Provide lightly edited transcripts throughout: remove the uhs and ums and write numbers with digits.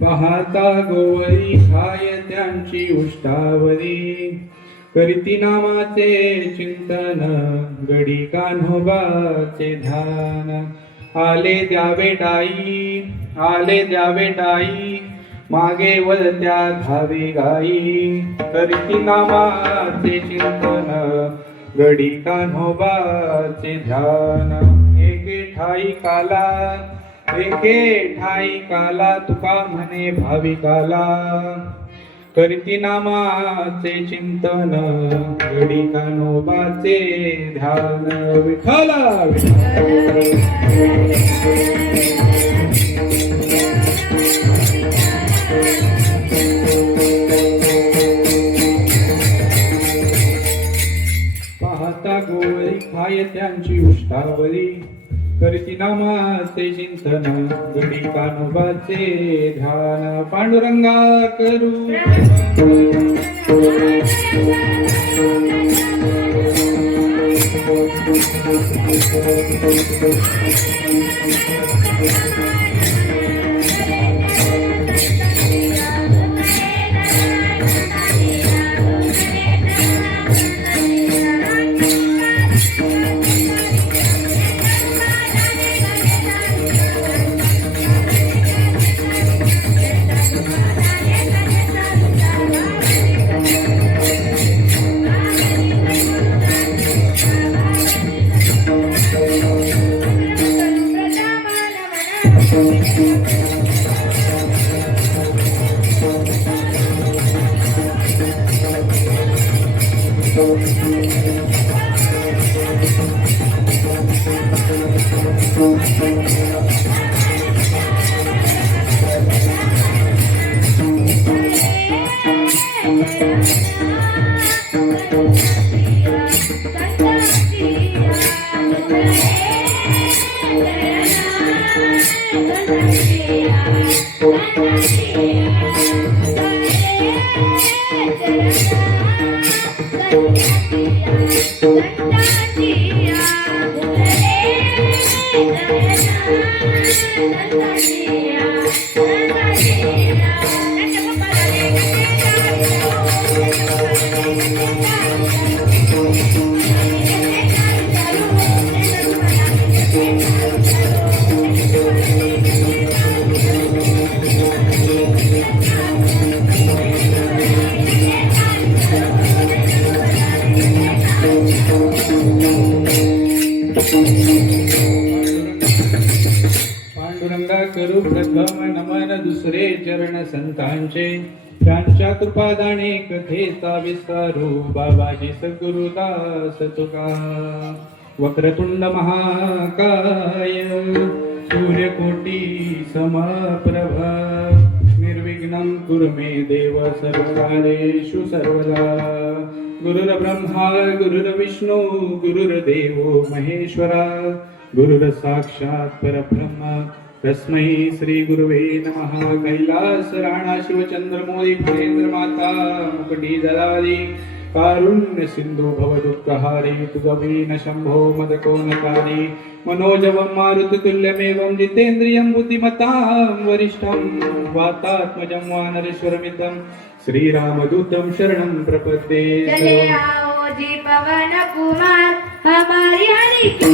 पाहता गोवरी हाय त्यांची उष्टावरी, करीती नामाचे चिंतन गडी कान्होबाचे ध्यान. आले द्यावे डाई मागे वळत्या धावे गाई, करीती नामाचे चिंतन गडी कान्होबाचे ध्यान. एके ठाई काला तुका म्हणे भाविकाला, करीती नामाचे चिंतन गडी कान्होबाचे ध्यान. विठ्ठला पाहता गोवरी खाय त्यांची उष्टावरी, करीती नामाचे चिंतन गडी कान्होबाचे ध्यान. पांडुरंगा करू पांडुरंगा करू प्रथम नमन दुसरे चरण संतांचे, त्यांच्या कृपादाने कथेचा विस्तारू बाबाजी सद्गुरुदास तुका. वक्रतुंड महाकाय सूर्यकोटि समप्रभ निर्विघ्नं कुरु मे देव सर्वकार्येषु सर्वदा गुरुर्ब्रह्मा गुरुर्विष्णु गुरुर्देवो महेश्वरा गुरुर्साक्षात् परब्रह्म तस्मै श्री गुरुवे नमः कैलास राणा शिवचंद्रमौली फुलेंद्र माता मुकुटी जलाली कारुण्य सिंधु भवदुःखहारी तुगवीन शंभो मदकोनकारी मनोजवं मारुततुल्यमेवं जितेन्द्रियं बुद्धिमतां वरिष्ठं वातात्मजं वानरेश्वरमितं श्रीरामदूतं शरणं प्रपद्ये। चले आओ जी पवन कुमार हमारी हरि की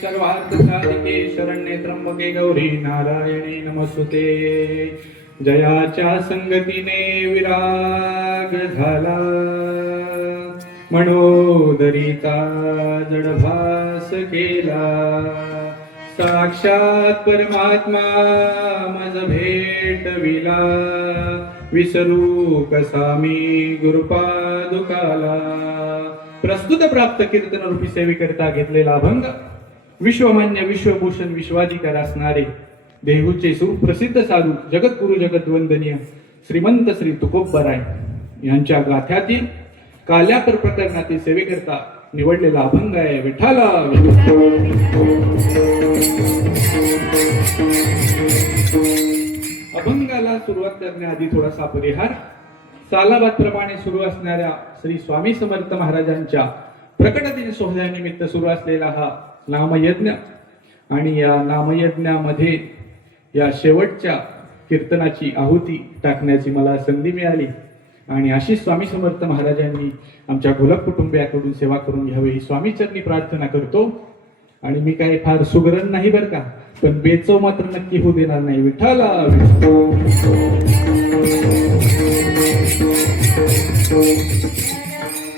सर्वार्थसाधिके शरण्ये त्र्यंबके गौरी नारायणी नमस्तुते। जयाच्या संगतीने विराग झाला मनोदरीचा जडभास केला साक्षात परमात्मा मज भेटविला विसरू कसा मी गुरुपादुकाला। प्रस्तुत प्राप्त कीर्तन रूपी सेवेकरिता घेतलेला अभंग विश्वमान्य विश्वभूषण विश्वाधिकार असणारे देहूचे सुप्रसिद्ध साधू जगद्गुरु जगद्वंदनीय श्रीमंत श्री तुकोबराय यांच्या गाथ्यातील काल्यापर प्रकरणातील सेवेकरिता निवडलेला अभंग आहे विठ्ठला। अभंगाला सुरुवात करण्याआधी थोडासा परिहार। सालाबाद प्रमाणे सुरू असणाऱ्या श्री स्वामी समर्थ महाराजांच्या प्रकट दिन सोहळ्यानिमित्त सुरू असलेला हा नामयज्ञ आणि या नामयज्ञामध्ये या शेवटच्या कीर्तनाची आहुती टाकण्याची मला संधी मिळाली आणि अशी स्वामी समर्थ महाराजांनी आमच्या गोलक कुटुंबियाकडून सेवा करून घ्यावी ही स्वामी चरणी प्रार्थना करतो। आणि मी काही फार सुगरण नाही बरं का, पण बेचव मात्र नक्की होऊ देणार नाही विठ्ठला।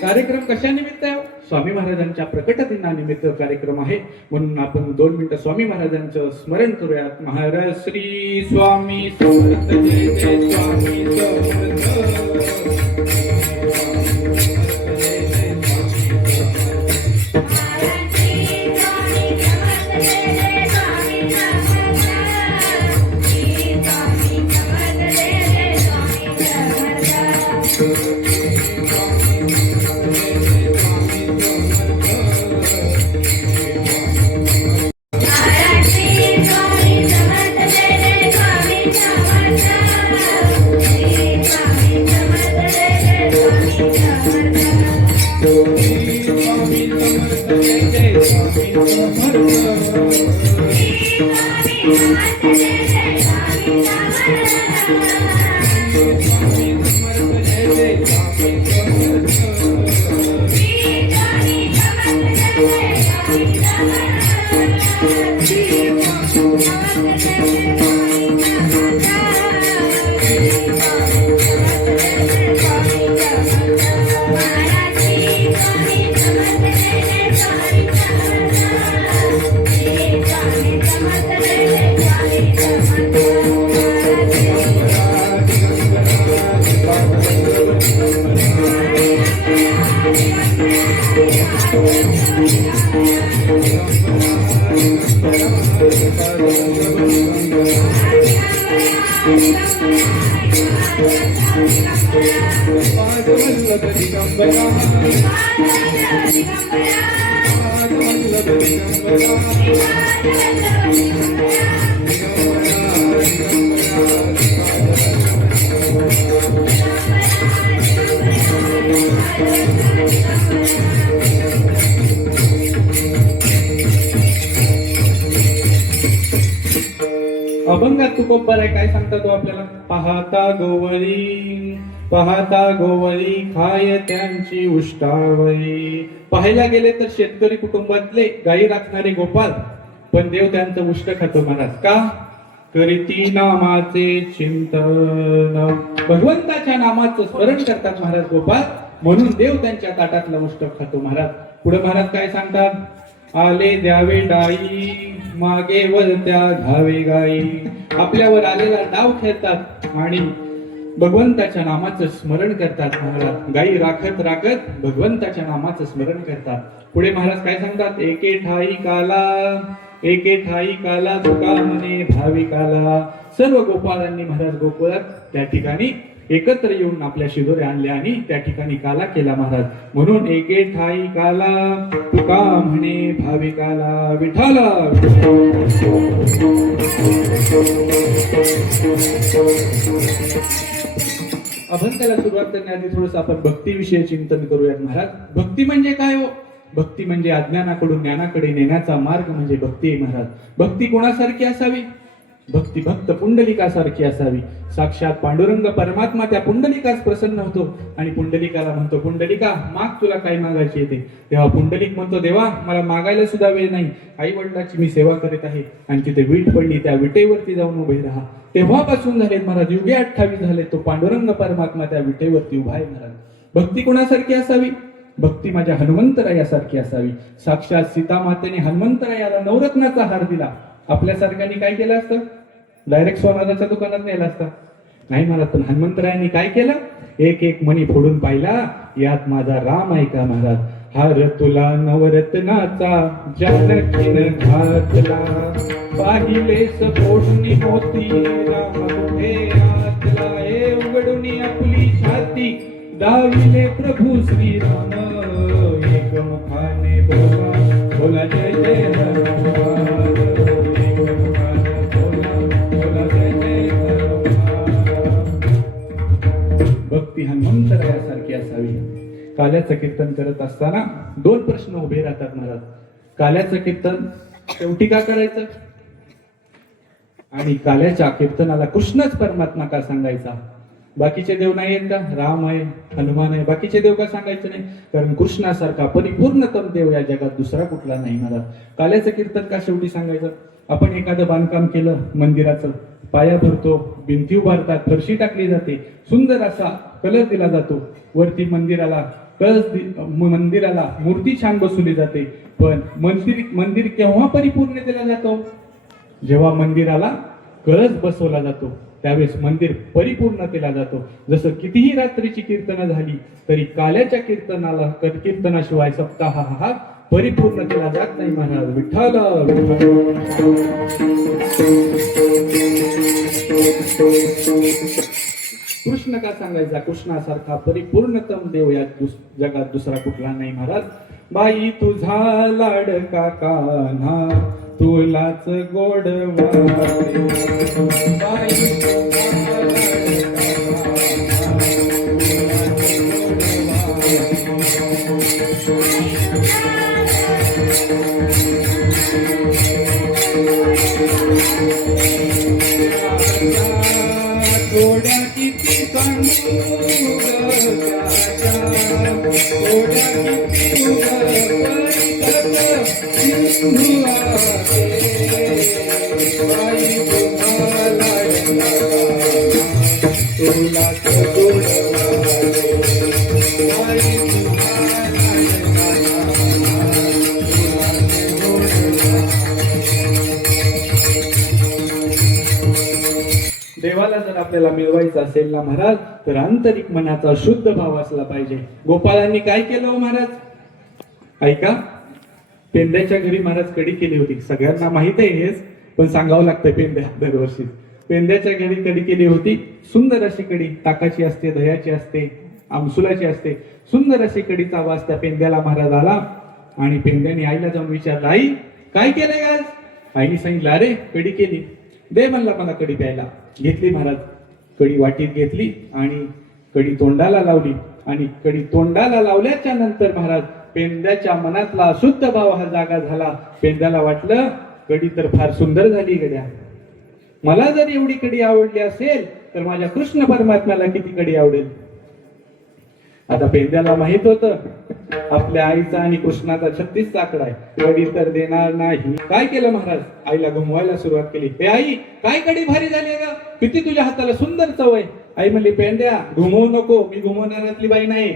कार्यक्रम कशा निमित्त आहे? स्वामी महाराजांच्या प्रकट दिनानिमित्त कार्यक्रम आहे, म्हणून आपण 2 मिनिटं स्वामी महाराजांचं स्मरण करूयात। महाराज श्री स्वामी समर्थ जय जय स्वामी Thank you. कोपर आहे, काय सांगता तो आपल्याला? पाहता गोवरी खाय त्यांची उष्टावळी. पाहायला गेले तर शेतकरी कुटुंबातले गायी राखणारे गोपाल, पण देव त्यांचं उष्ट खातो महाराज. का? करीती नामाचे चिंतन, भगवंताच्या नामाचं स्मरण करतात महाराज गोपाल, म्हणून देव त्यांच्या ताटातला उष्ट खातो महाराज. पुढे महाराज काय सांगतात? आले द्यावे डाई, मागे वळत्या घावे गाई. आपल्यावर आलेला डाव खेळतात आणि भगवंताच्या नामाचं स्मरण करतात महाराज. गाई राखत राखत भगवंताच्या नामाचं स्मरण करतात. पुढे महाराज काय सांगतात? एके ठाई काला तुका म्हणे भाविकाला. सर्व गोपाळांनी महाराज गोकुळात त्या ठिकाणी एकत्र येऊन आपल्या शिदोऱ्या आणल्या आणि त्या ठिकाणी काला केला महाराज. म्हणून एके ठाई काला तुका म्हणे भाविकाला. विठाला अभंगाला सुरुवात करण्याआधी थोडस आपण भक्तीविषयी चिंतन करूयात महाराज. भक्ती म्हणजे काय हो? भक्ती म्हणजे अज्ञानाकडून ज्ञानाकडे नेण्याचा मार्ग म्हणजे भक्ती आहे महाराज. भक्ती कोणासारखी असावी? भक्ती भक्त पुंडलिकासारखी असावी. साक्षात पांडुरंग परमात्मा त्या पुंडलिकास प्रसन्न होतो आणि पुंडलिकाला म्हणतो, पुंडलिका माग, तुला काय मागायचे येते. तेव्हा पुंडलिक म्हणतो, देवा मला मागायला सुद्धा वेळ नाही, आई वडिलांची मी सेवा करीत आहे. आणि तिथे वीट पडली, त्या विटेवरती जाऊन उभे राहा. तेव्हापासून झाले महाराज युगे 28 झाले, तो पांडुरंग परमात्मा त्या विटेवरती उभा आहे महाराज. भक्ती कोणासारखी असावी? भक्ती माझ्या हनुमंतरायासारखी असावी. साक्षात सीतामातेने हनुमंतरायाला नवरत्नाचा हार दिला. आपल्यासारख्यांनी काय केलं असतं? डायरेक्ट सोनाराच्या दुकानात नेला असता? नाही महाराज. पण हनुमंतरायांनी काय केलं? एक एक मणी फोडून पाहिला, यात माझा राम आहे का महाराज. हार तुला नवरत्नाचा जानकीन घातला, पाहिलेस फोडणी मोती राम कुठे आतला. हे उघडून आपली छाती दाविले प्रभू श्रीराम, एक मुखाने बोला बोला जय जय हनुमान. भक्ती हनुमंतरायासारखी असावी. काल्याचं कीर्तन करत असताना 2 प्रश्न उभे राहतात महाराज. काल्याचं कीर्तन शेवटी का करायचं? आणि काल्याच्या कीर्तनाला कृष्णच परमात्मा का सांगायचा? बाकीचे देव नाही आहेत का? राम आहे, हनुमान आहे, बाकीचे देव का सांगायचे नाही? कारण कृष्णासारखा परिपूर्णतम देव या जगात दुसरा कुठला नाही महाराज. काल्याचं कीर्तन का शेवटी सांगायचं? आपण एखादं बांधकाम केलं मंदिराचं, पाया भरतो, भिंती उभारतात, फरशी टाकली जाते, सुंदर असा कलर दिला जातो, वरती मंदिराला मंदिराला मूर्ती छान बसवली जाते. पण मंदिर केव्हा परिपूर्णतेला जातो? जेव्हा मंदिराला कळस बसवला जातो, त्यावेळेस मंदिर परिपूर्णतेला जातो. जसं कितीही रात्रीची कीर्तनं झाली तरी काल्याच्या कीर्तनाशिवाय सप्ताह हा परिपूर्णतेला जात नाही महाराज. विठ्ठल कृष्ण का सांगायचा? कृष्णासारखा परिपूर्णतम देव या जगात दुसरा कुठला नाही महाराज. बाई तुझा लाडका कान्हा तुलाच गोड वाटे, थोड्या किती देवाला जर आपल्याला मिळवायचं असेल ना महाराज, तर आंतरिक मनाचा शुद्ध भाव असला पाहिजे. गोपाळांनी काय केलं हो महाराज? ऐका, पेंद्याच्या घरी महाराज कडी केली होती. सगळ्यांना माहित आहे हेच, पण सांगावं लागतं पेंद्या दरवर्षी. पेंद्याच्या घरी कडी केली होती. सुंदर अशी कडी, ताकाची असते, दह्याची असते, आमसुलाची असते. सुंदर अशी कडीचा वास त्या पेंद्याला महाराज आला आणि पेंद्याने आईला जाऊन विचारलं, आई काय केलंय आज? आईने सांगितलं, अरे कडी केली, दे म्हणला मला कडी प्यायला. घेतली महाराज, कडी वाटीत घेतली आणि कडी तोंडाला लावली. आणि कडी तोंडाला लावल्याच्या नंतर महाराज पेंद्याच्या मनातला शुद्ध भाव हा जागा झाला. पेंद्याला वाटलं कडी तर फार सुंदर झाली गड्या. मला जर एवढी कडी आवडली असेल तर माझ्या कृष्ण परमात्म्याला किती कडी आवडेल. आता पेंद्याला माहित होतं आपल्या आईचा आणि कृष्णाचा 36 आकडा आहे, कडी तर देणार नाही. काय केलं महाराज, आईला घुमवायला सुरुवात केली. हे आई, काय कडी भारी झाली ग, किती तुझ्या हाताला सुंदर चव आहे. आई म्हणली, पेंड्या घुमवू नको, मी घुमवणाऱ्यातली बाई नाही.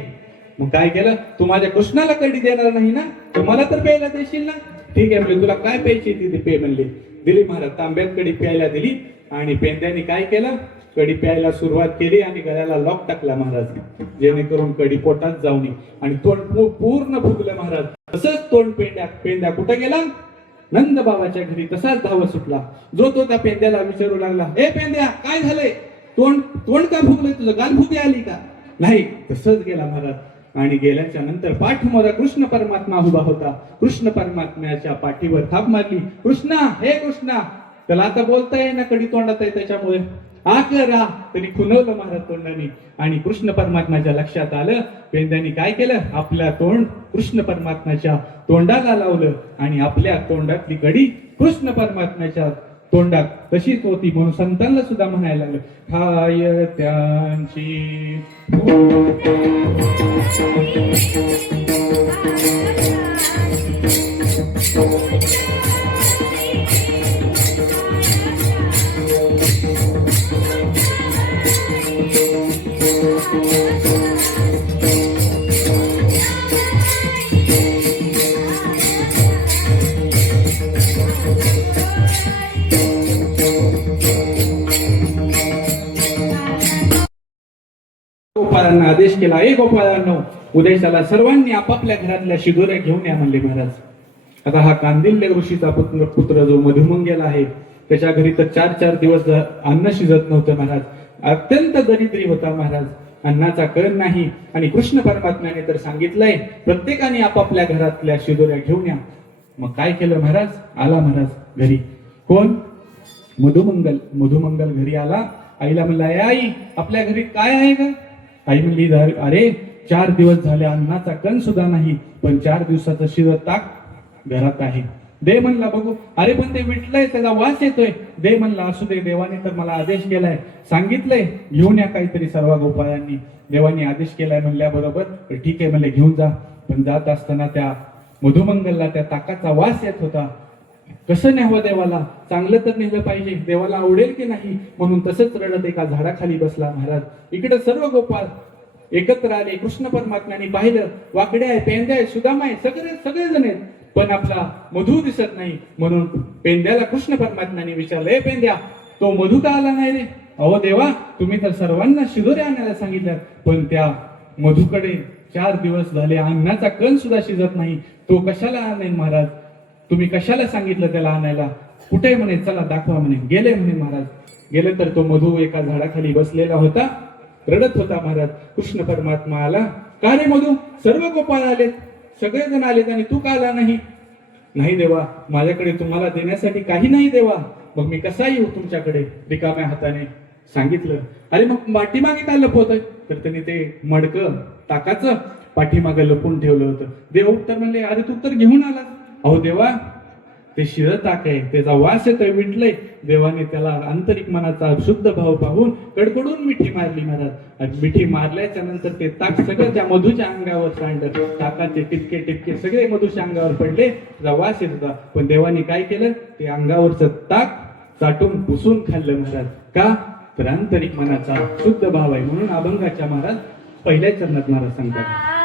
मग काय केलं, तू माझ्या कृष्णाला कडी देणार नाही ना, तर मला तर प्यायला देशील ना. ठीक आहे म्हणले, तुला काय प्यायची ती पे म्हणले. दिली महाराज, तांब्यात कडी प्यायला दिली. आणि पेंद्याने काय केलं, कडी प्यायला सुरुवात केली आणि गळ्याला लॉक टाकला महाराज, जेणेकरून कडी पोटात जाऊ नये. आणि तोंड पूर्ण फुगलं महाराज. तसंच तोंड पेंद्या कुठं गेला, नंद बाबाच्या घरी तसाच धावत सुटला. जो तो त्या पेंद्याला विचारू लागला, ए पेंद्या काय झालंय, तोंड का फुगलंय तुझं, गाल फुगे आली का. नाही, तसंच गेला महाराज. आणि गेल्याच्या नंतर पाठीमागे कृष्ण परमात्मा उभा होता. कृष्ण परमात्म्याच्या पाठीवर थाप मारली. कृष्णा, हे कृष्णा. त्याला आता बोलता येईना, कडी तोंडात आहे त्याच्यामुळे. आ करा तरी खुनवलं महाराज तोंडाने. आणि कृष्ण परमात्म्याच्या लक्षात आलं, पेंद्याने काय केलं, आपल्या तोंड कृष्ण परमात्म्याच्या तोंडाला लावलं. आणि आपल्या तोंडातली कडी कृष्ण परमात्म्याच्या तोंडात तशीच होती. म्हणून संतांना सुद्धा म्हणायला लागलं, खाय त्यांची गोपाळांना आदेश केला, ए गोपाळांनो, उद्याच्याला सर्वांनी आपापल्या घरातल्या शिदोऱ्या घेऊन या म्हणले महाराज. आता हा कांदिल्य ऋषीचा पुत्र जो मधुमंगेला आहे, त्याच्या घरी तर 4 दिवस अन्न शिजत नव्हतं महाराज. अत्यंत दरिद्री होता महाराज, अन्नाचा कण नाही. आणि कृष्ण परमात्म्याने तर सांगितलंय, प्रत्येकाने आपापल्या घरातल्या शिदोऱ्या घेऊन या. मग काय केलं महाराज, आला महाराज घरी. कोण, मधुमंगल घरी आला. आईला म्हणला, ए आई, आपल्या घरी काय आहे का. आई म्हणली, अरे 4 दिवस झाले अन्नाचा कण सुद्धा नाही, पण 4 दिवसाचं शिळं ताक घरात आहे, दे म्हणला बघू. अरे पण ते विटलंय, त्याचा वास येतोय. दे म्हणला. असू दे, देवाने तर मला आदेश केलाय, सांगितलंय घेऊन या काहीतरी सर्व गोपाळांनी. देवाने आदेश केलाय म्हणल्याबरोबर ठीक आहे म्हणले, घेऊन जा. पण जात असताना त्या मधुमंगलला त्या ताकाचा वास येत होता. कसं न्यावं देवाला, चांगलं तर नेलं पाहिजे, देवाला आवडेल की नाही. म्हणून तसंच रडत एका झाडाखाली बसला महाराज. इकडे सर्व गोपाळ एकत्र आले. कृष्ण परमात्म्याने पाहिलं, वाकड्या आहे, पेंद्या आहे, सुदामा आहे, सगळे जण आहेत, पण आपला मधू दिसत नाही. म्हणून पेंद्याला कृष्ण परमात्म्याने विचारलं, ए पेंद्या, तो मधू का आला नाही रे. अहो देवा, तुम्ही तर सर्वांना शिदोऱ्या आणायला सांगितल्यात, पण त्या मधूकडे 4 दिवस झाले अन्नाचा कण सुद्धा शिजत नाही, तो कशाला आणेल महाराज. तुम्ही कशाला सांगितलं त्याला आणायला. कुठे म्हणे, चला दाखवा म्हणे. गेले म्हणे महाराज. गेले तर तो मधू एका झाडाखाली बसलेला होता, रडत होता महाराज. कृष्ण परमात्मा आला, का रे मधू, सर्व गोपाळ आलेत, सगळेजण आलेत आणि तू का आला नाही. नाही देवा, माझ्याकडे तुम्हाला देण्यासाठी काही नाही देवा, मग मी कसा येऊ तुमच्याकडे रिकाम्या हाताने. सांगितलं. अरे मग पाठीमागे काय लपवतोय. तर त्यांनी ते मडकं ताकाचं पाठीमागे लपून ठेवलं होतं. देव उत्तर म्हणले, अरे तू तर घेऊन आला. अहो देवा, ते शिळ ताक आहे, त्याचा वास येतोय, मिटलंय. देवाने त्याला आंतरिक मनाचा शुद्ध भाव पाहून कडकडून मिठी मारली महाराज. आणि मिठी मारल्याच्या नंतर ते ताक सगळं त्या मधूच्या अंगावर सांडलं. ताकाचे टिपके सगळे मधूच्या अंगावर पडले, त्याचा वास येत होता. पण देवाने काय केलं, ते अंगावरचं ताक चाटून पुसून खाल्लं महाराज. का, तर आंतरिक मनाचा शुद्ध भाव आहे. म्हणून अभंगाच्या महाराज पहिल्या चरणात महाराज सांगतात,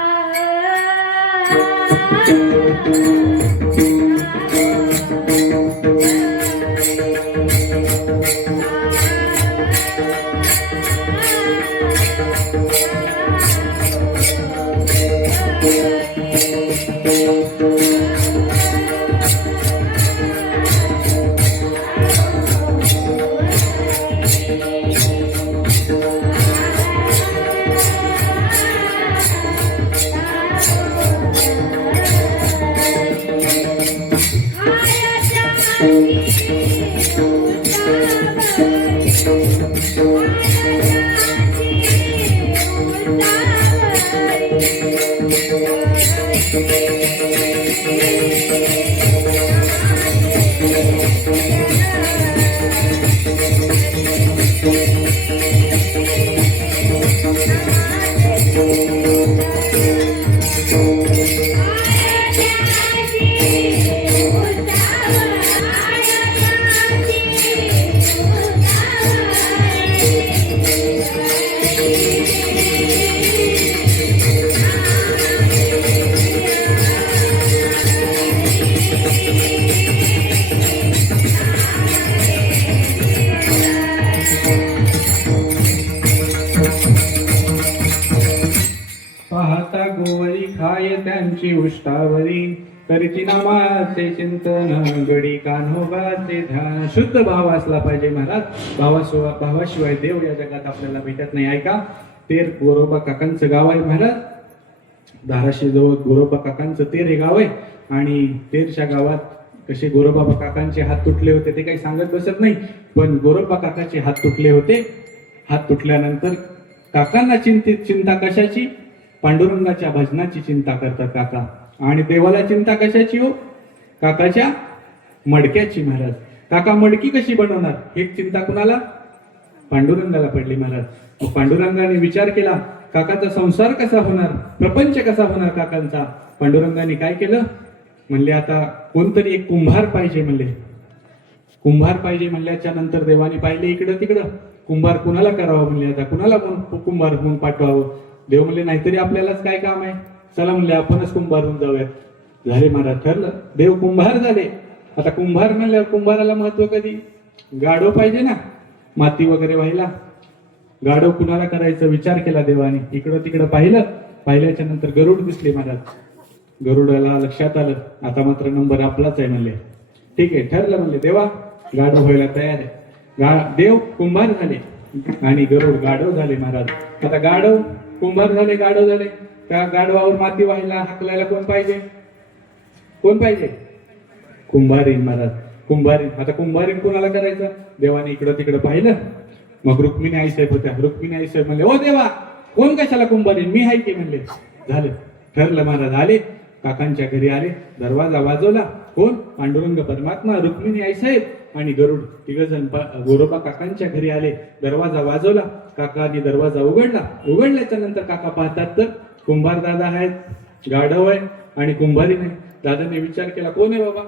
त्यांची उष्टावरी करीची नामाचे चिंतन गडी कान्होबाचे ध्यान. शुद्ध भाव असला पाहिजे महाराज. भावाशिवाय देव या जगात आपल्याला भेटत नाही. ऐका, तेर गोरोबा काकांचं गाव आहे महाराज. धाराशी जवळ गोरोबा काकांचं तेर हे गाव आहे. आणि तेरच्या गावात कसे गोरोबा काकांचे हात तुटले होते ते काही सांगत बसत नाही. पण गोरोबा काकाचे हात तुटले होते. हात तुटल्यानंतर काकांना चिंता कशाची? पांडुरंगाच्या भजनाची चिंता करतात काका. आणि देवाला चिंता कशाची हो? काकाच्या मडक्याची महाराज. काका मडकी कशी बनवणार हे चिंता कुणाला? पांडुरंगाला पडली महाराज. मग पांडुरंगाने विचार केला, काकाचा संसार कसा होणार, प्रपंच कसा होणार काकांचा. पांडुरंगाने काय केलं? म्हणले आता कोणतरी एक कुंभार पाहिजे म्हणले. कुंभार पाहिजे म्हणल्याच्या नंतर देवाने पाहिले इकडं तिकडं. कुंभार कुणाला करावं म्हणले. आता कुणाला कुंभार म्हणून पाठवावं? देव म्हणले नाहीतरी आपल्यालाच काय काम आहे, चला म्हणले आपणच कुंभार होऊन जाऊयात. झाले महाराज, ठरलं. देव कुंभार झाले. आता कुंभार म्हणल्यावर कुंभाराला महत्व कधी? गाढव पाहिजे ना, माती वगैरे व्हायला. गाढव कुणाला करायचं विचार केला देवाने. इकडं तिकडं पाहिल्याच्या नंतर गरुड दिसले महाराज. गरुडाला लक्षात आलं आता मात्र नंबर आपलाच आहे म्हणले. ठीक आहे, ठरलं म्हणले देवा गाढव व्हायला तयार आहे. देव कुंभार झाले आणि गरुड गाढव झाले महाराज. आता गाढव कुंभार झाले, गाढव झाले. त्या गाढवावर माती व्हायला हाकलायला कोण पाहिजे? कोण पाहिजे? कुंभारीन महाराज. कुंभारीन. आता कुंभारीन कोणाला करायचं? देवाने इकडं तिकडं पाहिलं. मग रुक्मिणी आईसाहेब होत्या. रुक्मिणी आईसाहेब म्हणले ओ देवा कोण कशाला कुंभारीन, मी आहे की म्हणले. झालं, ठरलं महाराज. आले काकांच्या घरी आले. दरवाजा वाजवला. कोण? पांडुरंग परमात्मा, रुक्मिणी आईसाहेब आणि गरुड तिघजण गोरोबा काकांच्या घरी आले. दरवाजा वाजवला. काकांनी दरवाजा उघडला. उघडल्याच्या नंतर काका पाहतात तर कुंभार दादा आहेत, गाढव आहे आणि कुंभारी नाही. दादाने विचार केला कोण आहे बाबा,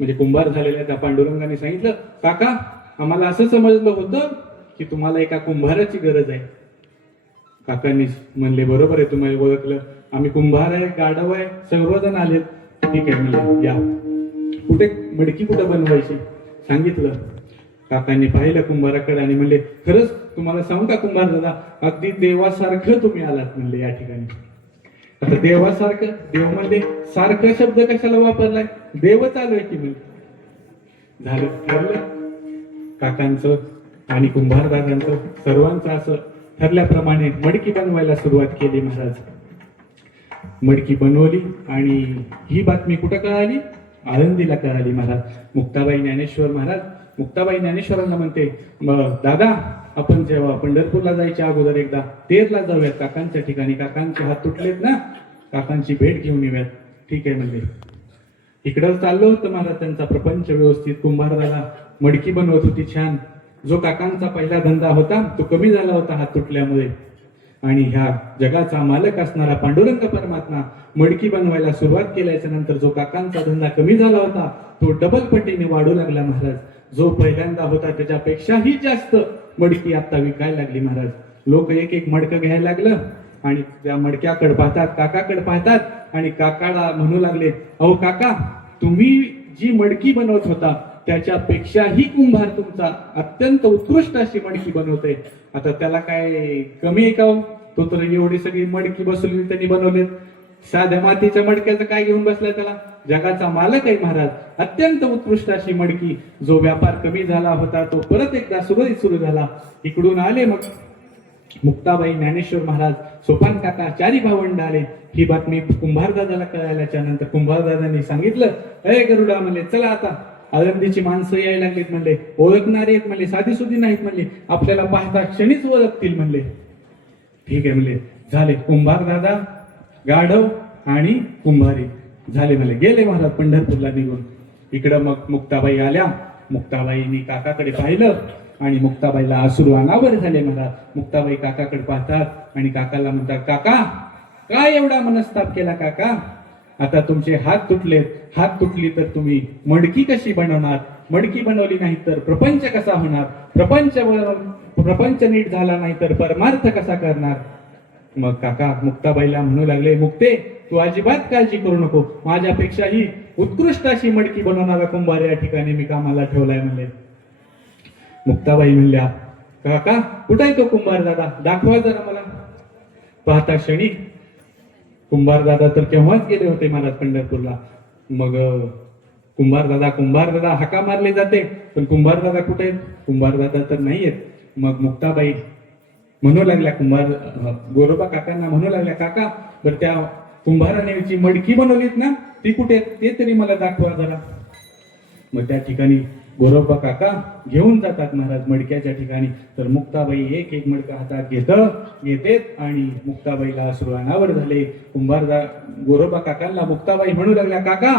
म्हणजे कुंभार झालेल्या. त्या पांडुरंगाने सांगितलं काका आम्हाला असं समजलं होतं की तुम्हाला एका कुंभाराची गरज आहे. काकांनी म्हणले बरोबर आहे, तुम्हाला ओळखलं. आम्ही कुंभार आहे, गाढव आहे, सर्वजण आलेत. ठीक आहे म्हणले या. कुठे मडकी कुठं बनवायची सांगितलं. काकांनी पाहिलं कुंभाराकडे आणि म्हणले खरंच तुम्हाला सांगू का कुंभार दादा, अगदी देवासारखं तुम्ही आलात म्हणले या ठिकाणी. आता देवासारखं, देव म्हणले सारखं शब्द कशाला वापरलाय, देवच आलोय की म्हणजे. झालं, ठरलं. काकांचं आणि कुंभार दादांचं सर्वांचं असं ठरल्याप्रमाणे मडकी बनवायला सुरुवात केली महाराज. मडकी बनवली आणि ही बातमी कुठं कळाली? आळंदीला कळाली महाराज. मुक्ताबाई ज्ञानेश्वर महाराज मुक्ताबाई ज्ञानेश्वरांना म्हणते दादा आपण जेव्हा पंढरपूरला जायच्या अगोदर एकदा तेरला जाऊयात काकांच्या ठिकाणी. काकांचे हात तुटलेत ना, काकांची भेट घेऊन येऊयात. ठीक आहे म्हणले. इकडं चाललं होतं महाराज त्यांचा प्रपंच व्यवस्थित. कुंभारदादा मडकी बनवत होती छान. जो काकांचा पहिला धंदा होता तो कमी झाला होता हात तुटल्यामुळे. आणि ह्या जगाचा मालक असणारा पांडुरंग परमात्मा मडकी बनवायला सुरुवात केल्याच्या नंतर जो काकांचा धंदा कमी झाला होता तो डबल पटीने वाढू लागला महाराज. जो पहिल्यांदा होता त्याच्यापेक्षाही जास्त मडकी आता विकायला लागली महाराज. लोक एक एक मडकं घ्यायला लागलं आणि त्या मडक्याकडे पाहतात, काकाकडे पाहतात आणि काकाला म्हणू लागले अहो काका तुम्ही जी मडकी बनवत होता त्याच्यापेक्षाही कुंभार तुमचा अत्यंत उत्कृष्ट अशी मडकी बनवते. आता त्याला काय कमी आहे का हो? तो तर एवढी सगळी मडकी बसवली त्यांनी बनवलेत. साध्या मातीच्या मडक्याचं काय घेऊन बसलाय त्याला? जगाचा मालक आहे महाराज. अत्यंत उत्कृष्ट अशी मडकी. जो व्यापार कमी झाला होता तो परत एकदा सुरळीत सुरू झाला. इकडून आले मग मुक्ताबाई ज्ञानेश्वर महाराज, सोपान काका, चारी भावंड आले. ही बातमी कुंभारदादाला कळाल्याच्या नंतर कुंभारदादांनी सांगितलं अय गरुडा म्हणले चला आता आळंदीची माणसं यायला लागलीत म्हणले. ओळखणारे आहेत म्हणले, साधी सुधी नाहीत म्हणले, आपल्याला पाहता क्षणीच ओळखतील म्हणले. ठीक आहे म्हणले. झाले कुंभार दादा, गाढव आणि कुंभारी झाले म्हणले. गेले महाराज पंढरपूरला निघून. इकडं मग मुक्ताबाई आल्या. मुक्ताबाईंनी काकाकडे पाहिलं आणि मुक्ताबाईला अश्रू अनावर झाले महाराज. मुक्ताबाई काकाकडे पाहतात आणि काकाला म्हणतात काका काय एवढा मनस्ताप केला काका? आता तुमचे हात तुटलेत. हात तुटली तर तुम्ही मडकी कशी बनवणार? मडकी बनवली नाही तर प्रपंच कसा होणार? प्रपंच नीट झाला नाही तर परमार्थ कसा करणार? मग काका मुक्ताबाईला म्हणू लागले मुक्ते तू अजिबात काळजी करू नको, माझ्यापेक्षाही उत्कृष्ट अशी मडकी बनवणारा कुंभार या ठिकाणी मी कामाला ठेवलाय म्हणले. मुक्ताबाई म्हणल्या काका कुठे आहे तो कुंभार दादा, दाखवा जरा मला. पाहता क्षणी कुंभारदादा तर केव्हाच गेले होते महाराज पंढरपूरला. मग कुंभारदादा हाका मारले जाते, पण कुंभारदादा कुठे आहेत? कुंभारदादा तर नाही आहेत. मग मुक्ताबाई म्हणू लागल्या, गोरोबा काकांना म्हणू लागल्या, काका बरं त्या कुंभाराने जी मडकी बनवलीत ना ती कुठे आहेत? ते तरी मला दाखवा जरा. मग त्या ठिकाणी गोरोबा काका घेऊन जातात महाराज मडक्याच्या ठिकाणी. तर मुक्ताबाई एक एक मडका हातात घेतेत आणि मुक्ताबाईला अश्रू अनावर झाले. गोरोबा काकांना मुक्ताबाई म्हणू लागल्या, काका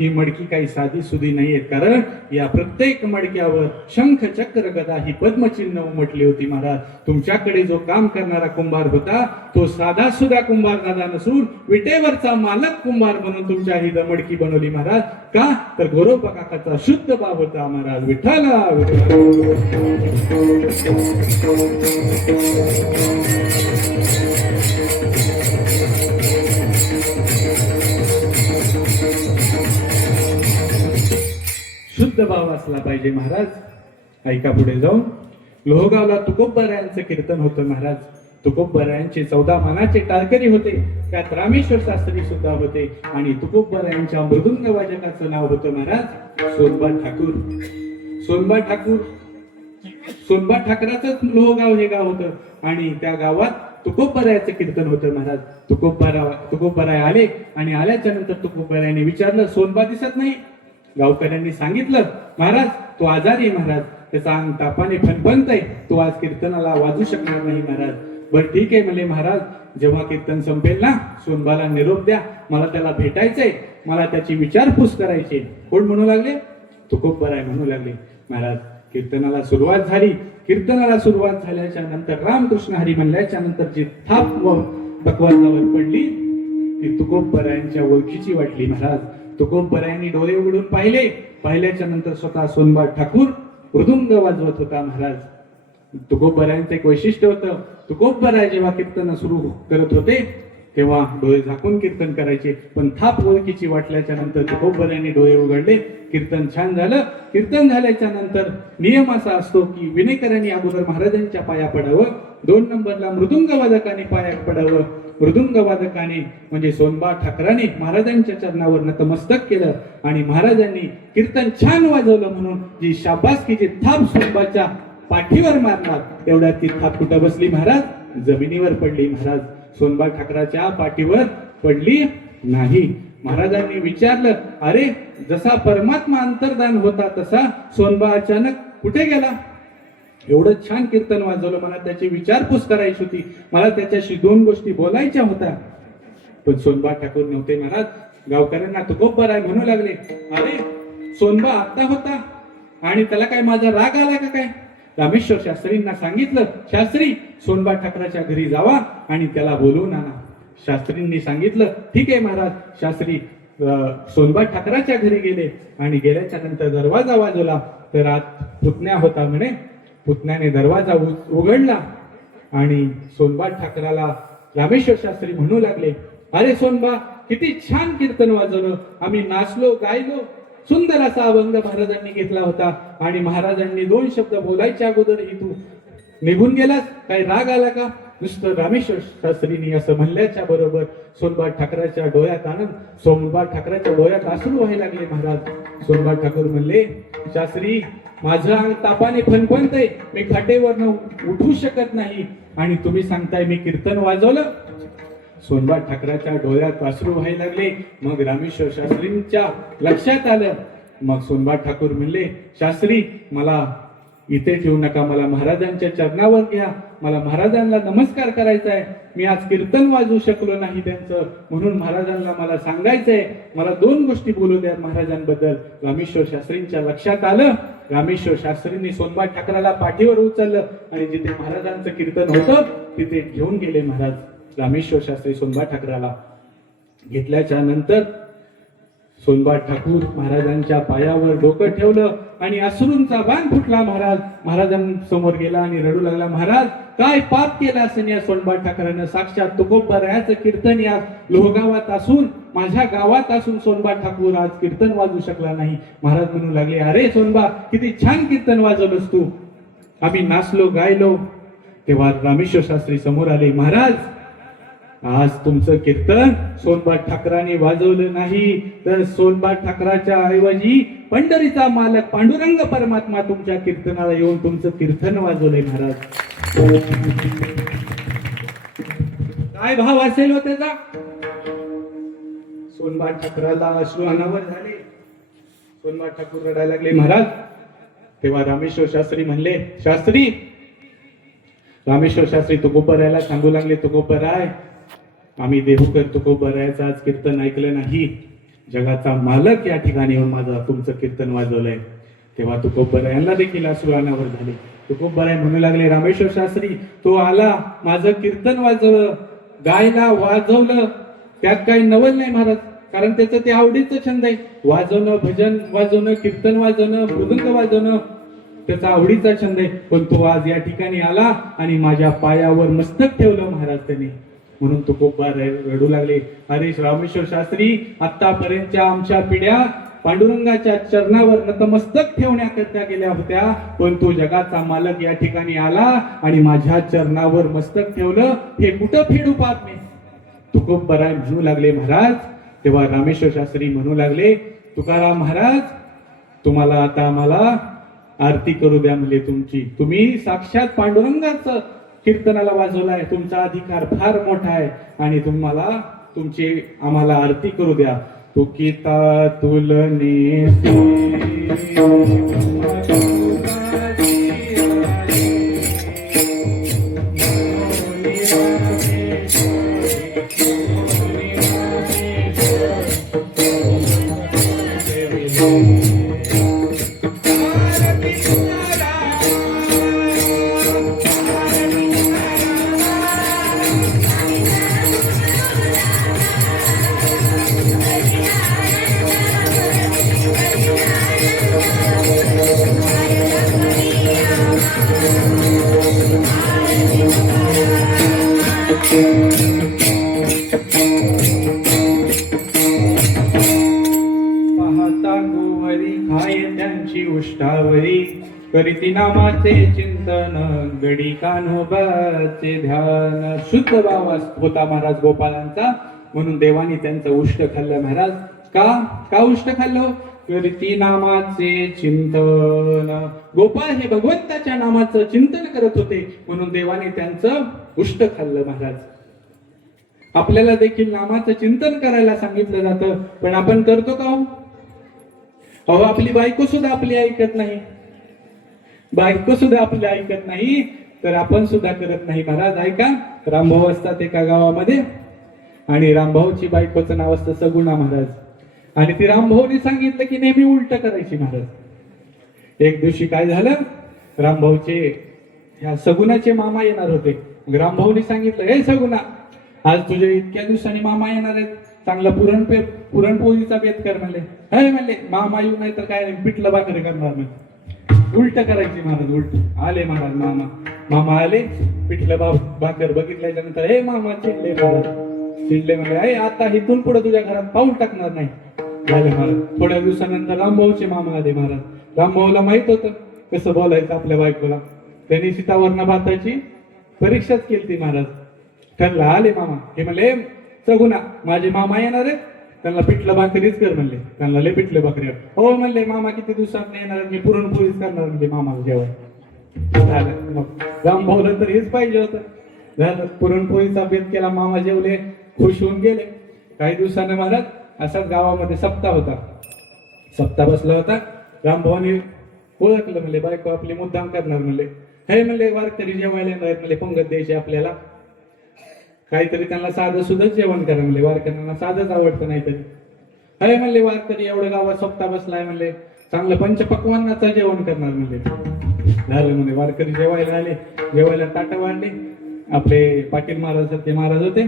ही मडकी काही साधी सुधी नाहीये, कारण या प्रत्येक मडक्यावर शंख चक्र गदा ही पद्मचिन्ह उमटली होती महाराज. तुमच्याकडे जो काम करणारा कुंभार होता तो साधा सुद्धा कुंभार दादा नसून विटेवरचा मालक कुंभार म्हणून तुमच्या ही मडकी बनवली महाराज. का तर गोरोबा काकाचा शुद्ध भाव होता महाराज. विठ्ठला शुद्ध भाव असला पाहिजे महाराज. ऐका पुढे जाऊन, लोहगावला तुकोबरायांचं कीर्तन होतं महाराज. तुकोबरायांचे 14 मानाचे टाळकरी होते, त्यात रामेश्वर शास्त्री सुद्धा होते आणि तुकोबरायांच्या मृदुंग वाजकाचं नाव होतं महाराज सोनबा ठाकूर. सोनबा ठाकराचंच लोहगाव हे गाव होतं आणि त्या गावात तुकोबरायाचं कीर्तन होतं महाराज. तुकोबराय आले आणि आल्याच्या नंतर तुकोबरायाने विचारलं, सोनबा दिसत नाही. गावकऱ्यांनी सांगितलं, महाराज तो आजारी आहे महाराज, त्याचा अंग तापाने फणफणतय, तो आज कीर्तनाला वाजू शकणार नाही महाराज. बरं ठीक आहे म्हणले महाराज, जेव्हा कीर्तन संपेल ना सोनबाला निरोप द्या, मला त्याला भेटायचंय, मला त्याची विचारपूस करायची. कोण म्हणू लागले? तुकोबराय म्हणू लागले. महाराज कीर्तनाला सुरुवात झाली. कीर्तनाला सुरुवात झाल्याच्या नंतर रामकृष्ण हरी म्हणल्याच्या नंतर जी थाप तकवातावर पडली ती तुकोबरायांच्या ओळखीची वाटली महाराज. तुकोबरायांनी डोळे उघडून पाहिल्याच्या नंतर स्वतः सोनबा ठाकूर मृदुंग वाजवत होता महाराज. तुकोबरायांचं एक वैशिष्ट्य होतं, तुकोबराय जेव्हा कीर्तन सुरू करत होते तेव्हा डोळे झाकून कीर्तन करायचे, पण थाप ओळखीची वाटल्याच्या नंतर तुकोबरायांनी डोळे उघडले. कीर्तन छान झालं. कीर्तन झाल्याच्या नंतर नियम असा असतो की विनेकरांनी अगोदर महाराजांच्या पाया पडावं, 2 नंबरला मृदुंग वादकाने पाया पडावं. मृदुंग वादकाने म्हणजे सोनबा ठाकराने महाराजांच्या चरणावर नतमस्तक केलं आणि महाराजांनी कीर्तन छान वाजवलं म्हणून जी शाबासकीची थाप सोनबाच्या पाठीवर मारणार, तेवढ्यात ती थाप कुठं बसली महाराज? जमिनीवर पडली महाराज. सोनबा ठाकराच्या पाठीवर पडली नाही. महाराजांनी विचारलं, अरे जसा परमात्मा अंतर्धान होता तसा सोनबा अचानक कुठे गेला? एवढं छान कीर्तन वाजवलं, मला त्याची विचारपूस करायची होती, मला त्याच्याशी 2 गोष्टी बोलायच्या होत्या, पण सोनबा ठाकूर नव्हते महाराज. गावकऱ्यांना तुकोबराय म्हणू लागले, अरे सोनबा आता होता आणि त्याला काय माझा राग आला का काय? रामेश्वर शास्त्रींना सांगितलं, शास्त्री सोनबा ठाकराच्या घरी जावा आणि त्याला बोलवून आणा. शास्त्रींनी सांगितलं, ठीक आहे महाराज. शास्त्री सोनबा ठाकराच्या घरी गेले आणि गेल्याच्या नंतर दरवाजा वाजवला तर आत पुतण्या होता म्हणे. पुतण्याने दरवाजा उघडला आणि सोनबा ठाकराला रामेश्वर शास्त्री म्हणू लागले, अरे सोनबा किती छान कीर्तन वाजवलं, आम्ही नाचलो गायलो, सुंदर असा अभंग महाराजांनी घेतला होता आणि महाराजांनी 2 शब्द बोलायच्या अगोदरही तू निघून गेलास, काही राग आला का? नुसतं रामेश्वर शास्त्रींनी असं म्हणल्याच्या बरोबर सोनबा ठाकराच्या डोळ्यात आनंद, सोनबा ठाकराच्या डोळ्यात अश्रू व्हायला लागले महाराज. सोनबा ठाकूर म्हणले, शास्त्री माझं अंग तापाने फणफणतय, मी खाटेवरनं उठू शकत नाही आणि तुम्ही सांगताय मी कीर्तन वाजवलं? सोनबा ठाकराच्या डोळ्यात अश्रू व्हायला लागले. मग रामेश्वर शास्त्रींच्या लक्षात आलं. मग सोनबा ठाकूर म्हणले, शास्त्री मला इथे ठेवू नका, मला महाराजांच्या चरणावर घ्या, मला महाराजांना नमस्कार करायचा आहे, मी आज कीर्तन वाजवू शकलो नाही त्यांचं, म्हणून महाराजांना मला सांगायचंय, मला 2 गोष्टी बोलू द्या महाराजांबद्दल. रामेश्वर शास्त्रींच्या लक्षात आलं. रामेश्वर शास्त्रींनी सोनबा ठाकराला पाठीवर उचललं आणि जिथे महाराजांचं कीर्तन होतं तिथे घेऊन गेले महाराज. रामेश्वर शास्त्री सोनबा ठाकराला घेतल्याच्या नंतर सोनबा ठाकूर महाराजांच्या पायावर डोकं ठेवलं आणि अश्रूंचा बाण फुटला. महाराजांसमोर गेला आणि रडू लागला, महाराज काय पाप केलं असेल या सोनबा ठाकरानं? साक्षात तुकोबरायाचं कीर्तन या लोहगावात असून, माझ्या गावात असून सोनबा ठाकूर आज कीर्तन वाजवू शकला नाही. महाराज म्हणू लागले, अरे सोनबा किती छान कीर्तन वाजवलंस तू, आम्ही नाचलो गायलो. तेव्हा रामेश्वर शास्त्री समोर आले, महाराज आज तुमचं कीर्तन सोनबाई ठाकरांनी वाजवलं नाही तर सोनबाई ठाकराच्या ऐवजी पंढरीचा मालक पांडुरंग परमात्मा तुमच्या कीर्तनाला येऊन तुमचं कीर्तन वाजवलंय महाराज. काय भाव असेल हो त्याचा. सोनबाई ठाकराला अश्रू अनावर झाले. सोनबाई ठाकूर रडायला लागले महाराज. तेव्हा रामेश्वर शास्त्री म्हणले, शास्त्री रामेश्वर शास्त्री तुकोबरायला सांगू लागले, तुकोबराय आम्ही देहूकर तुकोबरायचं आज कीर्तन ऐकलं नाही. जगाचा मालक या ठिकाणी येऊन माझं तुमचं कीर्तन वाजवलंय. तेव्हा तुकोबरायांना देखील अश्रू अनावर झाले. तुकोबराय म्हणू लागले, रामेश्वर शास्त्री तो आला, माझं कीर्तन वाजवलं, गायला वाजवलं, त्यात काही नवल नाही महाराज, कारण त्याचं ते आवडीचं छंद आहे. वाजवणं, भजन वाजवणं, कीर्तन वाजवणं, मृदुंग वाजवणं त्याचा आवडीचा छंद आहे. पण तो आज या ठिकाणी आला आणि माझ्या पायावर मस्तक ठेवलं महाराज त्यांनी. म्हणून तुकोबराय रडू लागले, अरे रामेश्वर शास्त्री आतापर्यंतच्या आमच्या पिढ्या पांडुरंगाच्या चरणावर नतमस्तक ठेवण्याकरता गेल्या होत्या, पण तो जगाचा मालक या ठिकाणी आला आणि माझ्या चरणावर मस्तक ठेवलं, हे कुठं फेडू पाप नाही. तुकोबराय म्हणू लागले महाराज. तेव्हा रामेश्वर शास्त्री म्हणू लागले, तुकाराम महाराज तुम्हाला आता आम्हाला आरती करू द्या म्हणजे तुमची. तुम्ही साक्षात पांडुरंगाचं कीर्तनाला वाजवलाय, तुमचा अधिकार फार मोठा आहे आणि तुम्हाला तुमची आम्हाला आरती करू द्या. तुकिता तुलने पाहता गोवरी खाय त्यांची उष्टावरी, करीती नामाचे चिंतन, गडी कान्होबाचे ध्यान. शुद्ध भाव होता महाराज गोपाळांचा, म्हणून देवानी त्यांचं उष्ट खाल्लं महाराज. का उष्ट खाल्लं? करीती नामाचे चिंतन. गोपाळ हे भगवंताच्या नामाचं चिंतन करत होते, म्हणून देवाने त्यांचं उष्ट खाल्लं महाराज. आपल्याला देखील नामाचं चिंतन करायला सांगितलं जातं, पण आपण करतो का हो? अहो आपली बायको सुद्धा आपली ऐकत नाही, बायको सुद्धा आपली ऐकत नाही, तर आपण सुद्धा करत नाही महाराज. ऐका, रामभाऊ असतात एका गावामध्ये आणि रामभाऊची बायकोचं नाव असतं सगुणा महाराज. आणि ती रामभाऊने सांगितलं की नेहमी उलट करायची महाराज. एक दिवशी काय झालं, रामभाऊचे ह्या सगुणाचे मामा येणार होते. मग रामभाऊने सांगितलं, हे सगुणा आज तुझे इतक्या दिवसांनी मामा येणार आहेत, चांगला पुरणपोळीचा बेत कर म्हणले. हे म्हणले मामा येऊ नाही तर काय नाही, पिठलं भाकरी करणार म्हणजे. उलट करायची महाराज, उलट. आले महाराज मामा आले, पिठलं भाकर बघितल्याच्या नंतर हे मामा चिडले महाराज. चिडले म्हणजे आता इथून पुढे तुझ्या घरात पाऊल टाकणार नाही झाले महाराज. थोड्या दिवसानंतर रामभाऊचे मामा आले महाराज. रामभाऊला माहित होतं कसं बोलायचं आपल्या बायकोला. त्यांनी सीतावर्ण भाताची परीक्षाच केली ती महाराज. त्यांना आले मामा, हे म्हणले सगुणा माझे मामा येणार आहेत, त्यांना पिठलं भाकरीच कर म्हणले. त्यांना लय पिठले भाकरी. हो म्हणले मामा किती दिवसात नाही येणार, मी पुरणपोळीच करणार म्हणजे मामाला जेवण. झालं मग रामभाऊला तर हेच पाहिजे होतं. झालं पुरणपोळीचा बेत केला, मामा जेवले, खुश होऊन गेले. काही दिवसाने महाराज असाच गावामध्ये सप्ताह होता. सप्ताह बसला होता. रामभाऊने ओळखलं, म्हणले बायको आपली मुद्दाम करणार म्हणले. हे म्हणले वारकरी जेवायला येणार म्हणले, पंगत द्यायची आपल्याला, काहीतरी त्यांना साधं सुद्धा जेवण करा म्हणले, वारकऱ्यांना साधंच आवडतं नाहीतरी. हे म्हणले वारकरी एवढं गावात सप्ताह बसलाय म्हणले, चांगलं पंचपक्वान्नाचं जेवण करणार म्हणले. झालं म्हणजे वारकरी जेवायला आले. जेवायला ताट वाढले. आपले पाटील महाराज ते महाराज होते.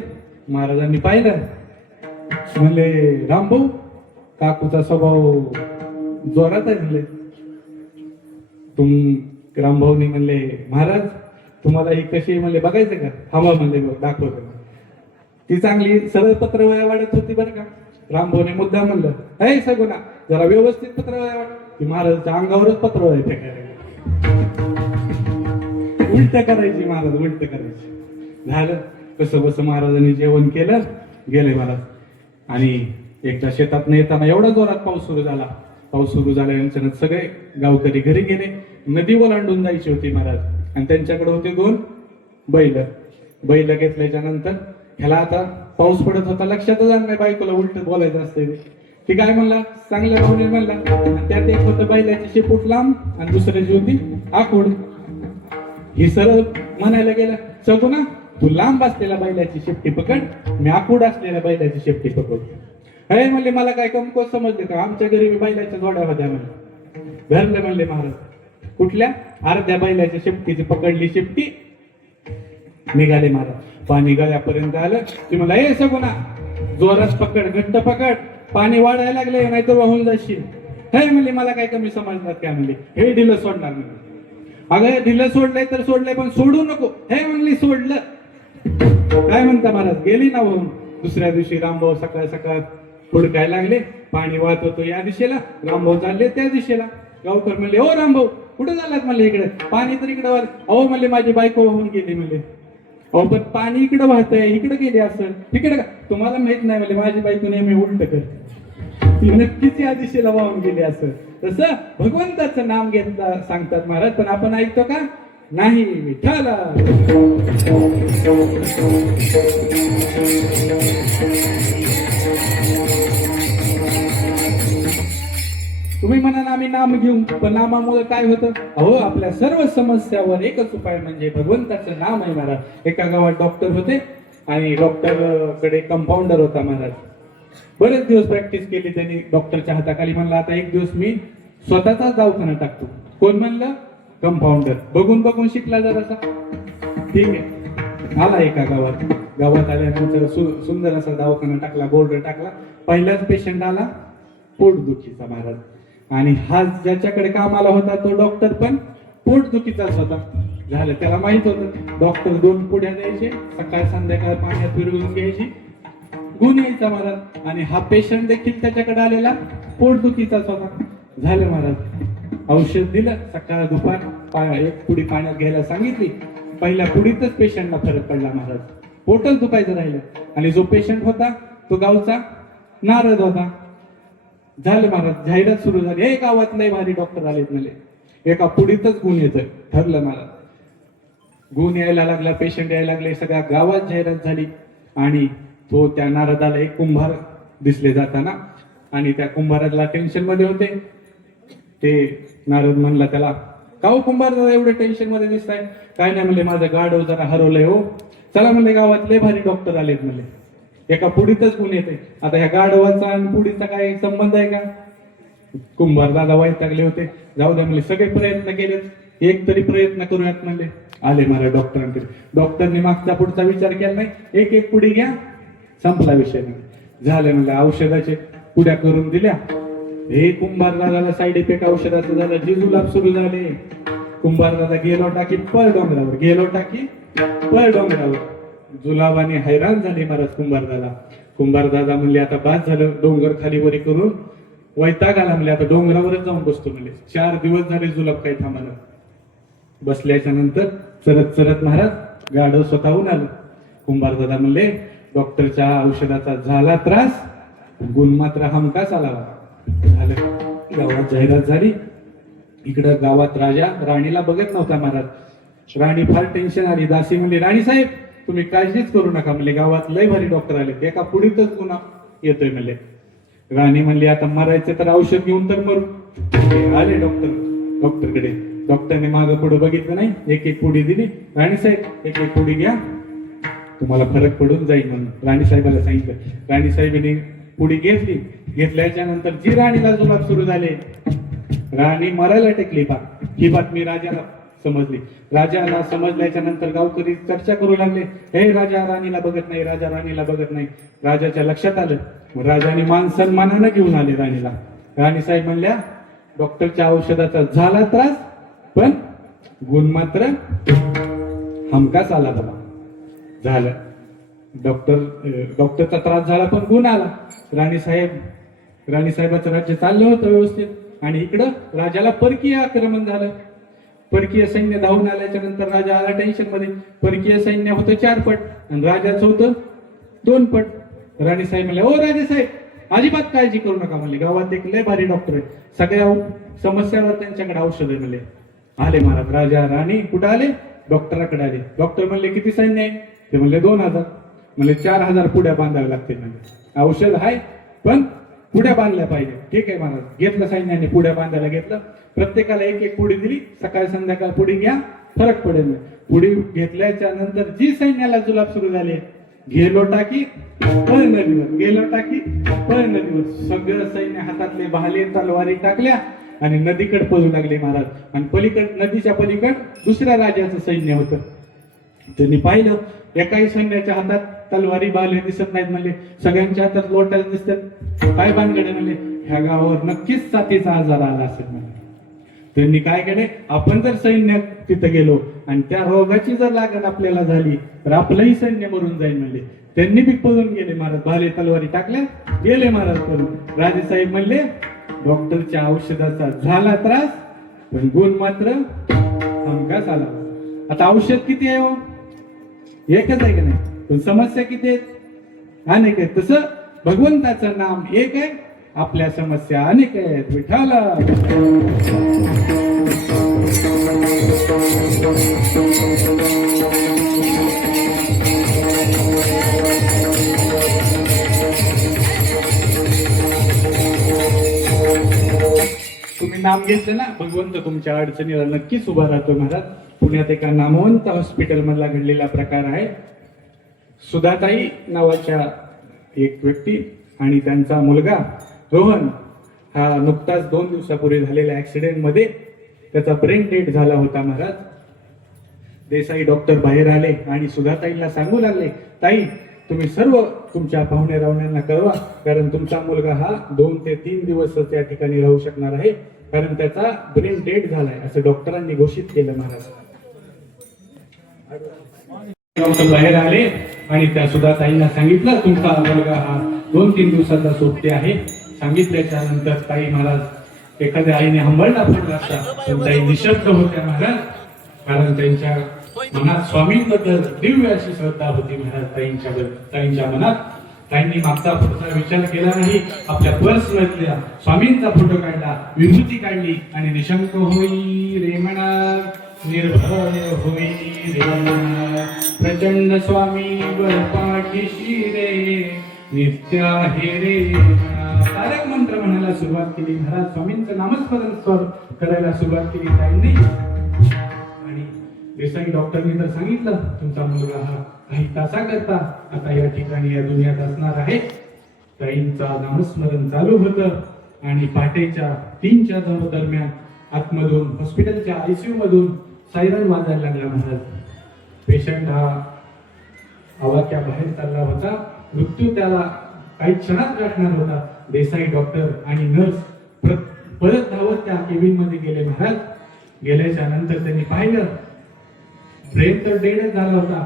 महाराजांनी पाहिलं, म्हणले रामभाऊ काकूचा स्वभाव जोरात आहे म्हणले. रामभाऊनी म्हणले महाराज तुम्हाला ही कशी म्हणले बघायचं का? हवा म्हणले दाखवतो. ती चांगली सरळ पत्रवळ्या वाढत होती बरं का. रामभाऊने मुद्दा म्हणलं, हे सगुणा जरा व्यवस्थित पत्रवळ्या वाढ. ती महाराजच्या अंगावरच पत्रवळ्या फेकायला उलट करायची महाराज, उलट करायची. झालं कसं बसं महाराजांनी जेवण केलं, गेले महाराज. आणि एकदा शेतातनं येताना एवढा जोरात पाऊस सुरू झाला. पाऊस सुरू झाल्यानंतर सगळे गावकरी घरी गेले. नदी ओलांडून जायची होती महाराज, आणि त्यांच्याकडे होते 2 बैल घेतल्याच्या नंतर ह्याला आता पाऊस पडत होता, लक्षातच आलं नाही बायकोला उलट बोलायचं असते ती काय म्हणला, चांगल्या भावने म्हणला. आणि त्यात एक होतं बैलाची शेपूट लांब आणि दुसऱ्याची होती आखूड. ही सरळ म्हणायला गेला, सगुना तू लांब असलेल्या बैलाची शेपटी पकड, मी आखूड असलेल्या बैलाची शेपटी पकड. हे म्हणले मला काय कमकोत समजले का, आमच्या घरी बैलाच्या जोड्या होत्या म्हणले. धरले म्हणले महाराज. कुठल्या? अर्ध्या बैलाच्या शेपटीची पकडली शेपटी, निघाले महाराज. पाणी गळ्यापर्यंत आलं की मला ए सगुना जोरात पकड, घट्ट पकड, पाणी वाढायला लागले नाहीतर वाहून जाशील. हे म्हणले मला काय कमी समजणार काय म्हणले, हे ढिलं सोडणार नाही. अगं ढिलं सोडलंय तर सोडलंय पण सोडू नको. हे म्हणले सोडलं. काय म्हणता महाराज, गेली ना वाहून. दुसऱ्या दिवशी रामभाऊ सकाळ सकाळ हुडकायला लागले. पाणी वाहत होतो या दिशेला, रामभाऊ चालले त्या दिशेला. गावकर म्हणले ओ रामभाऊ कुठे झालात म्हणले, इकडे पाणी तर इकडे वर. अहो म्हणले माझी बायको वाहून गेली म्हणले. अहो पण पाणी इकडे वाहतंय, इकडे गेली असं तिकडे का, तुम्हाला माहित नाही म्हणले माझी बायको नेहमी उलट करते, ती नक्कीच या दिशेला वाहून गेली असं. तसं भगवंताचं नाम घेतलं सांगतात महाराज, पण आपण ऐकतो का नाही. विठ्ठला तुम्ही म्हणा आम्ही नाम घेऊ, पण नामामुळे काय होतं, अहो आपल्या सर्व समस्यावर एकच उपाय म्हणजे भगवंताचं नाम आहे महाराज. एका गावात डॉक्टर होते आणि डॉक्टर कडे कंपाऊंडर होता महाराज. बरेच दिवस प्रॅक्टिस केली त्यांनी डॉक्टरच्या हाताखाली. म्हणलं आता एक दिवस मी स्वतःचाच दवाखाना टाकतो. कोण म्हणलं? कंपाऊंडर. बघून बघून शिकला जरासा, ठीक आहे. आला एका गावात आल्यानंतर सुंदर असा दवाखाना टाकला, बोर्ड टाकला. पहिलाच पेशंट आला पोटदुखीचा महाराज. आणि हा ज्याच्याकडे कामाला होता तो डॉक्टर पण पोटदुखीचाच होता. झालं त्याला माहित होतं. डॉक्टर 2 पुड्या द्यायचे, सकाळ संध्याकाळ पाण्यात विरघळून घ्यायची, गुण यायचा महाराज. आणि हा पेशंट देखील त्याच्याकडे आलेला पोटदुखीचाच होता. झालं महाराज, औषध दिलं, सकाळ दुपार 1 पुडी पाण्यात घ्यायला सांगितली. पहिल्या पुडीतच पेशंटला फरक पडला महाराज. पोटच दुखायचं राहिलं. आणि जो पेशंट होता तो गावचा नारद होता. झालं महाराज, जाहिरात सुरू झाली. हे गावात लय भारी डॉक्टर आलेत म्हणले, एका पुडीतच गुण येतोय. ठरलं महाराज, गुण यायला लागला, पेशंट यायला लागले, सगळ्या गावात जाहिरात झाली. आणि तो त्या नारदाला एक कुंभार दिसले जाताना, आणि त्या कुंभाराला टेन्शन मध्ये होते. ते नारद म्हणला त्याला, का हो कुंभार दादा एवढे टेन्शन मध्ये दिसताय? काय नाही म्हणले, माझं गाढव जरा हरवलंय हो. चला म्हणले गावात लय भारी डॉक्टर आलेत म्हणले, एका पुडीतच गुण येते. आता ह्या गाढवाचा आणि पुडीचा काय संबंध आहे का? कुंभार दादा वैतागले होते. जाऊ द्या म्हणले, सगळे प्रयत्न केले, एक तरी प्रयत्न करूयात म्हणले. आले मला डॉक्टरांकडे. डॉक्टरने मागचा पुढचा विचार केला नाही, एक पुडी घ्या, संपला विषय. झालं म्हणलं, औषधाचे पुड्या करून दिल्या. हे कुंभार दादाला साईड इफेक्ट औषधाचं झालं, जी जुलाब सुरू झाले. कुंभार दादा गेलो टाकी पळ डोंगरावर. जुलाबाने हैराण झाले महाराज कुंभार दादा म्हणले आता बाद झालं, डोंगर खाली वरी करून वैताग आला म्हणले, आता डोंगरावरच जाऊन बसतो म्हणले. 4 दिवस झाले जुलाब काही थांबला. बसल्याच्या नंतर चरत महाराज गाढव स्वतःहून आलं. कुंभार दादा म्हणले, डॉक्टरच्या औषधाचा झाला त्रास, गुण मात्र हमखास आला. झालं, गावात जाहिरात झाली. इकडं गावात राजा राणीला बघत नव्हता महाराज. राणी फार टेन्शन आली. दासी म्हणली, राणी साहेब तुम्ही काळजीच करू नका म्हणले, गावात लय भारी डॉक्टर आले, एका पुढीतच गुन्हा येतोय म्हणले. राणी म्हणली, आता मरायचं तर औषध घेऊन तर मरू. आले डॉक्टरकडे. डॉक्टरने मागं पुढे बघितलं नाही, एक पुडी दिली. राणी साहेब एक पुडी घ्या, तुम्हाला फरक पडून जाईल म्हणून राणी साहेबाला सांगितलं. राणी साहेबांनी पुडी घेतली. घेतल्याच्या नंतर जी राणीला जुलाब सुरू झाले, राणी मरायला टेकली. ही बातमी राजाला समजली. राजाला समजल्याच्या नंतर गावकरी चर्चा करू लागले, हे राजा राणीला बघत नाही. राजाच्या लक्षात आलं. राजाने मान सन्मानानं घेऊन आले राणीला. राणी साहेब म्हणल्या, डॉक्टरच्या औषधाचा झाला त्रास, पण गुण मात्र हमखास आला बाबा. झालं, डॉक्टरचा त्रास झाला पण गुण आला. राणी साहेबाचं राज्य चाललं होतं व्यवस्थित. आणि इकडं राजाला परकीय आक्रमण झालं. परकीय सैन्य धावून आल्याच्या नंतर राजा आला टेन्शन मध्ये. परकीय सैन्य होतं 4 पट आणि राजाचं होतं 2 पट. राणी साहेब म्हणले, ओ राजे साहेब अजिबात काळजी करू नका म्हणले, गावात एक लय भारी डॉक्टर आहे, सगळ्या समस्यावर त्यांच्याकडे औषध आहे म्हणले. आले महाराज, राजा राणी कुठं आले? डॉक्टराकडे आले. डॉक्टर म्हणले किती सैन्य आहे? ते म्हणले 2000. म्हणले 4000 पुड्या बांधाव्या लागतील म्हणजे. औषध आहे पण पुड्या बांधल्या पाहिजे. ठीक आहे महाराज. घेतलं सैन्याने, पुड्या बांधायला घेतलं. प्रत्येकाला एक एक पुडी दिली. सकाळ संध्याकाळ पुडी घ्या, फरक पडेल. पुडी घेतल्याच्या नंतर जी सैन्याला जुलाब सुरू झाले, गेलो टाकी पळ नदीवर, गेलो टाकी पळ नदीवर. सगळं सैन्य हातातले भाले तलवारी टाकल्या आणि नदीकडे पळू लागले महाराज. आणि पलीकड, नदीच्या पलीकड दुसऱ्या राजाचं सैन्य होतं. त्यांनी पाहिलं एकाही सैन्याच्या हातात तलवारी भाले दिसत नाहीत. म्हणले सगळ्यांच्या हातात लोटाच दिसतात. काय भानगडे? म्हणले ह्या गावावर नक्कीच साथीचा आजार आला असेल म्हणले. त्यांनी काय केले, आपण जर सैन्य तिथं गेलो आणि त्या रोगाची जर लागण आपल्याला झाली तर आपलंही सैन्य मरून जाईल म्हणले. त्यांनी बी पळून गेले महाराज. भाले तलवारी टाकल्या, गेले महाराज पळून. राजेसाहेब म्हणले डॉक्टरच्या औषधाचा झाला त्रास पण गुण मात्र हमखास आला. आता औषध किती आहे हो? एकच आहे का नाही? पण समस्या किती आहेत? अनेक आहेत. तसं भगवंताचं नाम एक आहे, आपल्या समस्या अनेक आहेत. विठाला तुम्ही नाम घेतलं ना, भगवंत तुमच्या अडचणीला नक्कीच उभा राहतो महाराज. पुण्यात एका नामवंत हॉस्पिटल मधला घडलेला प्रकार आहे. सुधाताई नावाच्या एक व्यक्ती आणि त्यांचा मुलगा रोहन हा नुकताच 2 दिवसापूर्वी झालेल्या ऍक्सिडेंट मध्ये त्याचा ब्रेन डेड झाला होता महाराज. देसाई डॉक्टर बाहेर आले आणि सुधाताईला सांगू लागले, ताई तुम्ही सर्व तुमच्या पाहुणे रावण्यांना कळवा, कारण तुमचा मुलगा हा 2 ते 3 दिवस त्या ठिकाणी राहू शकणार आहे, कारण त्याचा ब्रेन डेड झालाय असं डॉक्टरांनी घोषित केलं महाराज. डॉक्टर बाहेर आले आणि त्या सुधाताईंना सांगितलं तुमचा मुलगा हा 2-3 दिवसाचा सोबती आहे. सांगितल्याच्या नंतर ताई महाराज, एखाद्या आईने हंबरडा फोडला असता पण ताई निशब्द होत्या महाराज, कारण त्यांच्या मनात स्वामींबद्दल दिव्य अशी श्रद्धा होती महाराज. ताईंच्या मनात ताईंनी मागचा पुढचा विचार केला नाही. आपल्या पर्स मधल्या स्वामींचा फोटो काढला, विभूती काढली आणि निशंक होई रे म्हणा, निर्भय होई रे म्हणा, प्रचंड स्वामी पाठीशी रे, नित्य आहे रे म्हणा. तारक मंत्र म्हणायला सुरुवात केली महाराज. स्वामींचं नामस्मरण करायला सुरुवात केली ताईंनी. आणि देसाई डॉक्टरनी तर सांगितलं तुमचा मुलगा हा काही तासाकरता आता या ठिकाणी या दुनियात असणार आहे. ताईंचा नामस्मरण चालू होतं आणि पहाटेच्या 3च्या दरम्यान आतमधून हॉस्पिटलच्या आयसीयू मधून सायरन वाजायला लागला महाराज. पेशंट हा आवाक्या बाहेर चालला होता. मृत्यू त्याला काही क्षणात गाठणार होता. देसाई डॉक्टर आणि नर्स परत धावत त्या केबिन मध्ये गेले महाराज. गेल्याच्या नंतर त्यांनी पाहिलं ब्रेन तर डेडच झाला होता,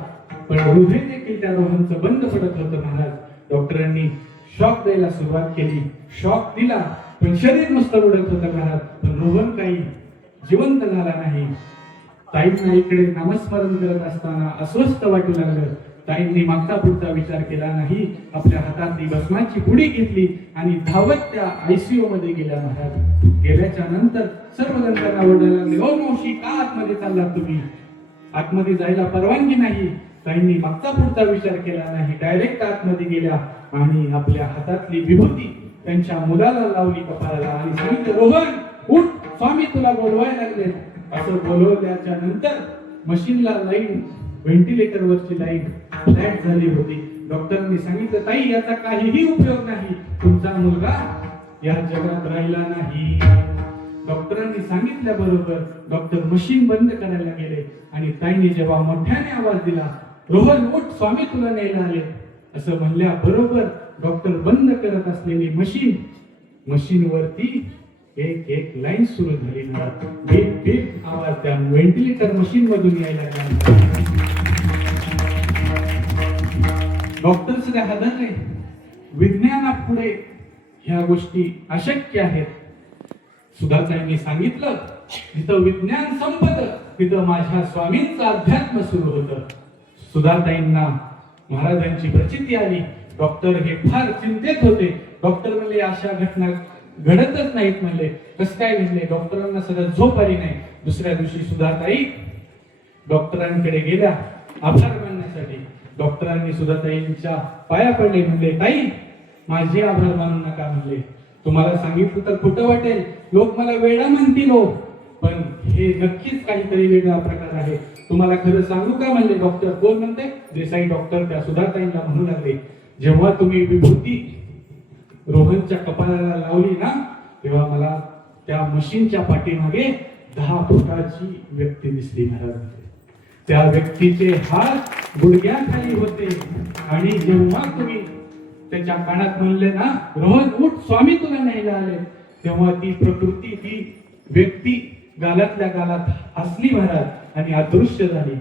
पण हृदय देखील त्या रोहनचं बंद पडत होतं महाराज. डॉक्टरांनी शॉक द्यायला सुरुवात केली. शॉक दिला पण शरीर नुसतं उडत होतं महाराज, पण रोहन काही जिवंत झाला नाही. ताईंना इकडे नामस्मरण करत असताना अस्वस्थ वाटू लागलं. ताईंनी मागचा पुढचा विचार केला नाही. आपल्या हातातली भस्माची पुडी घेतली आणि धावत त्या आयसीयू मध्ये गेल्या महाराज. गेल्याच्या नंतर सर्वजण त्यांना ओरडायला लागले, ओ मावशी का आतमध्ये चाललात तुम्ही? आतमध्ये जायला परवानगी नाही. ताईंनी मागचा पुढचा विचार केला नाही. डायरेक्ट आतमध्ये गेल्या आणि आपल्या हातातली विभूती त्यांच्या मुलाला लावली कपाळाला आणि सांगितलं, रोहन उठ, स्वामी तुला बोलवायला लागले. असं बोलवल्याच्या नंतर मशीनला लाईन, व्हेंटिलेटरवरची लाईन फ्लॅट झाली होती. डॉक्टरांनी सांगितलं, ताई याचा काहीही उपयोग नाही, तुमचा मुलगा या जगात राहिला नाही. डॉक्टरांनी सांगितल्याबरोबर डॉक्टर मशीन बंद करायला गेले आणि ताईंनी जेव्हा मोठ्याने आवाज दिला, रोहन उठ, स्वामी तुला न्यायला आले, असं म्हणल्याबरोबर डॉक्टर बंद करत असलेली मशीनवरती एक एक लाईन सुरू झाली. बीप बीप आवाज त्या व्हेंटिलेटर मशीन मधून यायला लागला. डॉक्टर सगळ्या हादरले. विज्ञानापुढे ह्या गोष्टी अशक्य आहेत. सुधाताईंनी सांगितलं जिथं विज्ञान संपत तिथं माझ्या स्वामींचं अध्यात्म सुरू होतं. सुधाताईंना महाराजांची प्रचिती आली. डॉक्टर हे फार चिंतेत होते. डॉक्टर म्हणले अशा घटना घडतच नाहीत म्हणले. कसं काय म्हणले? डॉक्टरांना सगळं झोप आली नाही. दुसऱ्या दिवशी सुधाताई डॉक्टरांकडे गेल्या आभार मानण्यासाठी. डॉक्टरांनी सुधाताईंच्या पाया पडले. म्हणले ताई माझे आभार मानू नका म्हणले. तुम्हाला सांगितलं तर खोटं वाटेल, लोक मला वेडा म्हणतील हो, पण हे नक्कीच काहीतरी वेगळा प्रकार आहे. तुम्हाला खरं सांगू का म्हणले. डॉक्टर कोण म्हणते? देसाई डॉक्टर त्या सुधाताईंना म्हणू लागले, जेव्हा तुम्ही विभूती रोहनच्या कपाळाला लावली ना तेव्हा मला त्या मशीनच्या पाठीमागे 10 फुटाची व्यक्ती दिसली महाराज. त्या व्यक्तीचे हात गुडघ्याखाली होते आणि जेव्हा तुम्ही त्याच्या कानात म्हणले ना रोहन उठ स्वामी तुला न्यायला आले, तेव्हा ती प्रकृती ती व्यक्ती गालातल्या गालात हसली महाराज आणि अदृश्य झाली.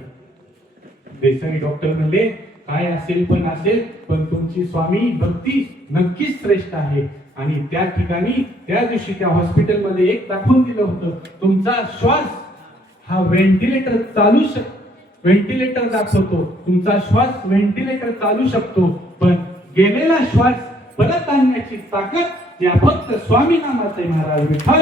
देसाई डॉक्टर म्हणले काय असेल पण तुमची स्वामी भक्ती नक्कीच श्रेष्ठ आहे. आणि त्या ठिकाणी त्या दिवशी त्या हॉस्पिटलमध्ये एक दाखवून दिलं होतं, तुमचा श्वास हा व्हेंटिलेटर दाखवतो. तुमचा श्वास व्हेंटिलेटर चालू शकतो, पण गेलेला श्वास परत आणण्याची ताकद या फक्त स्वामी नामात आहे महाराज. विठ्ठल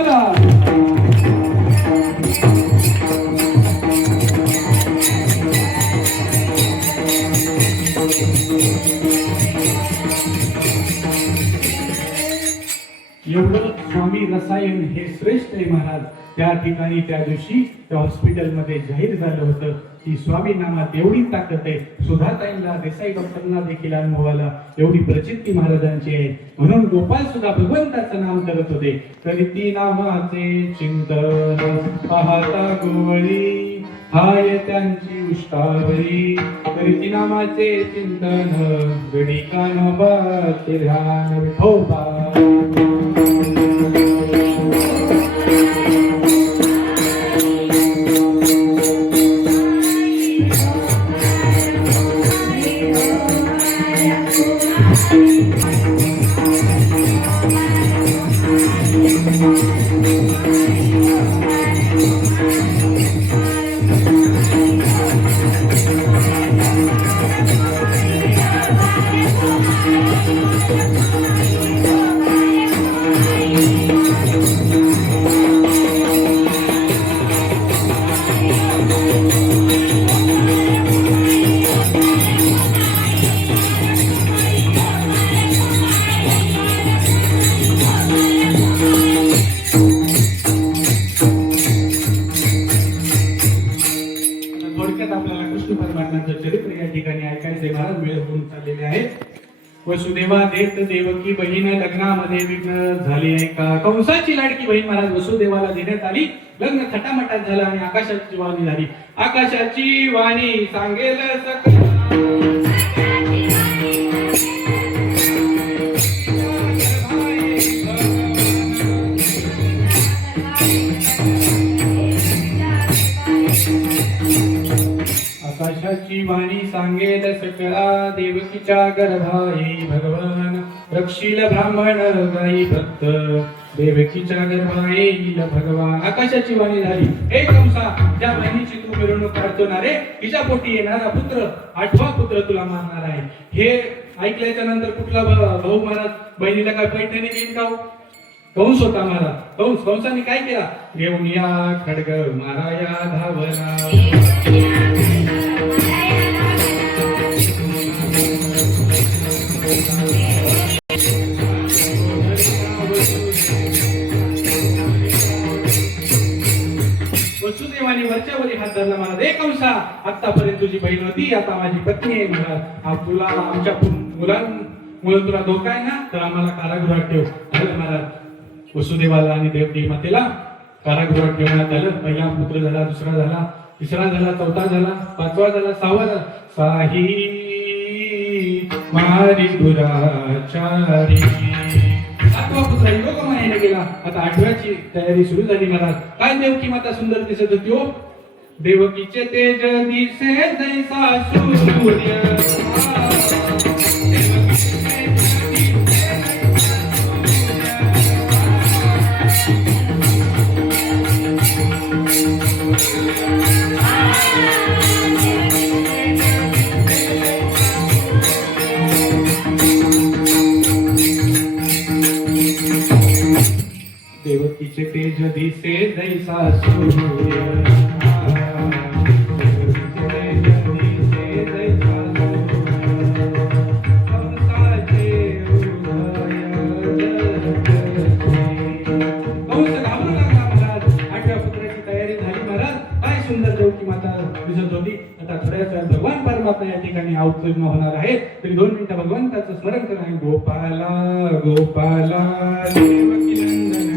एवढं स्वामी रसायन हे श्रेष्ठ आहे महाराज. त्या ठिकाणी त्या दिवशी त्या हॉस्पिटलमध्ये जाहीर झालं होतं की स्वामी नामात एवढी ताकद आहे. सुधाताईंना देसाई डॉक्टरना देखील अनुभव आला, एवढी प्रचिती महाराजांची आहे. म्हणून गोपाल सुद्धा भगवंताचं नाम करत होते. करीती नामाचे चिंतन पाहता गोवळी हाय त्यांची उष्टावरी. करीती नामाचे चिंतन गडी कानोबा ते ध्यान विठोबा. चरित्र या ठिकाणी ऐकायचे महाराज. वेळ होऊन चाललेले आहे. वसुदेवा देत देवकी बहीण लग्नामध्ये विघ्न झाली आहे का. कंसाची लाडकी बहीण महाराज वसुदेवाला देण्यात आली. लग्न खटामटात झालं आणि आकाशाची वाणी झाली. आकाशाची वाणी सांगेल सकल आकाशाची वाणी सांगेल सकळा. देवकीच्या गर्भाई भगवान रक्षील ब्राह्मण गाई भक्त. देवकीच्या गर्भाई भगवान. आकाशाची वाणी झाली, हे कंसा ज्या बहिणीची तू मिरवणूक काढतो ना रे, तिच्या पोटी येणारा पुत्र 8वा पुत्र तुला मारणार आहे. हे ऐकल्याच्या नंतर कुठला भाऊ महाराज बहिणीला काय पैठणी देईन का? कंस होता महाराज. कंसाने काय केला? घेऊन या खडग माराया धावला. वसुदेवाने वरच्यावरी हात धरला महाराज. एक कंसा आतापर्यंत तुझी बहीण होती, आता माझी पत्नी आहे महाराज. तुला आमच्या मुलांमुळे तुला धोका आहे ना, तर आम्हाला कारागृहात ठेव. झालं महाराज. वसुदेवाला आणि देवकी मातेला कारागृहात ठेवण्यात आलं. पहिला पुत्र झाला, दुसरा झाला, तिसरा झाला, चौथा झाला, 5वा झाला, 6वा झाला. साही मारी दुराचारी. 7वा पुत्र योगमायेने गेला. आता 8व्याची तयारी सुरू झाली महाराज. काय देवकी माता सुंदर दिसत होती हो. देवकीचे तेज दिसे जैसा सूर्य. ज्योतीचे तेज दिसे जैसा सूर्य भगवान परमात्मा या ठिकाणी अवतीर्ण होणार आहे. तरी 2 मिनिटं भगवंताचं स्मरण करा. गोपाला गोपाला देवकी नंदन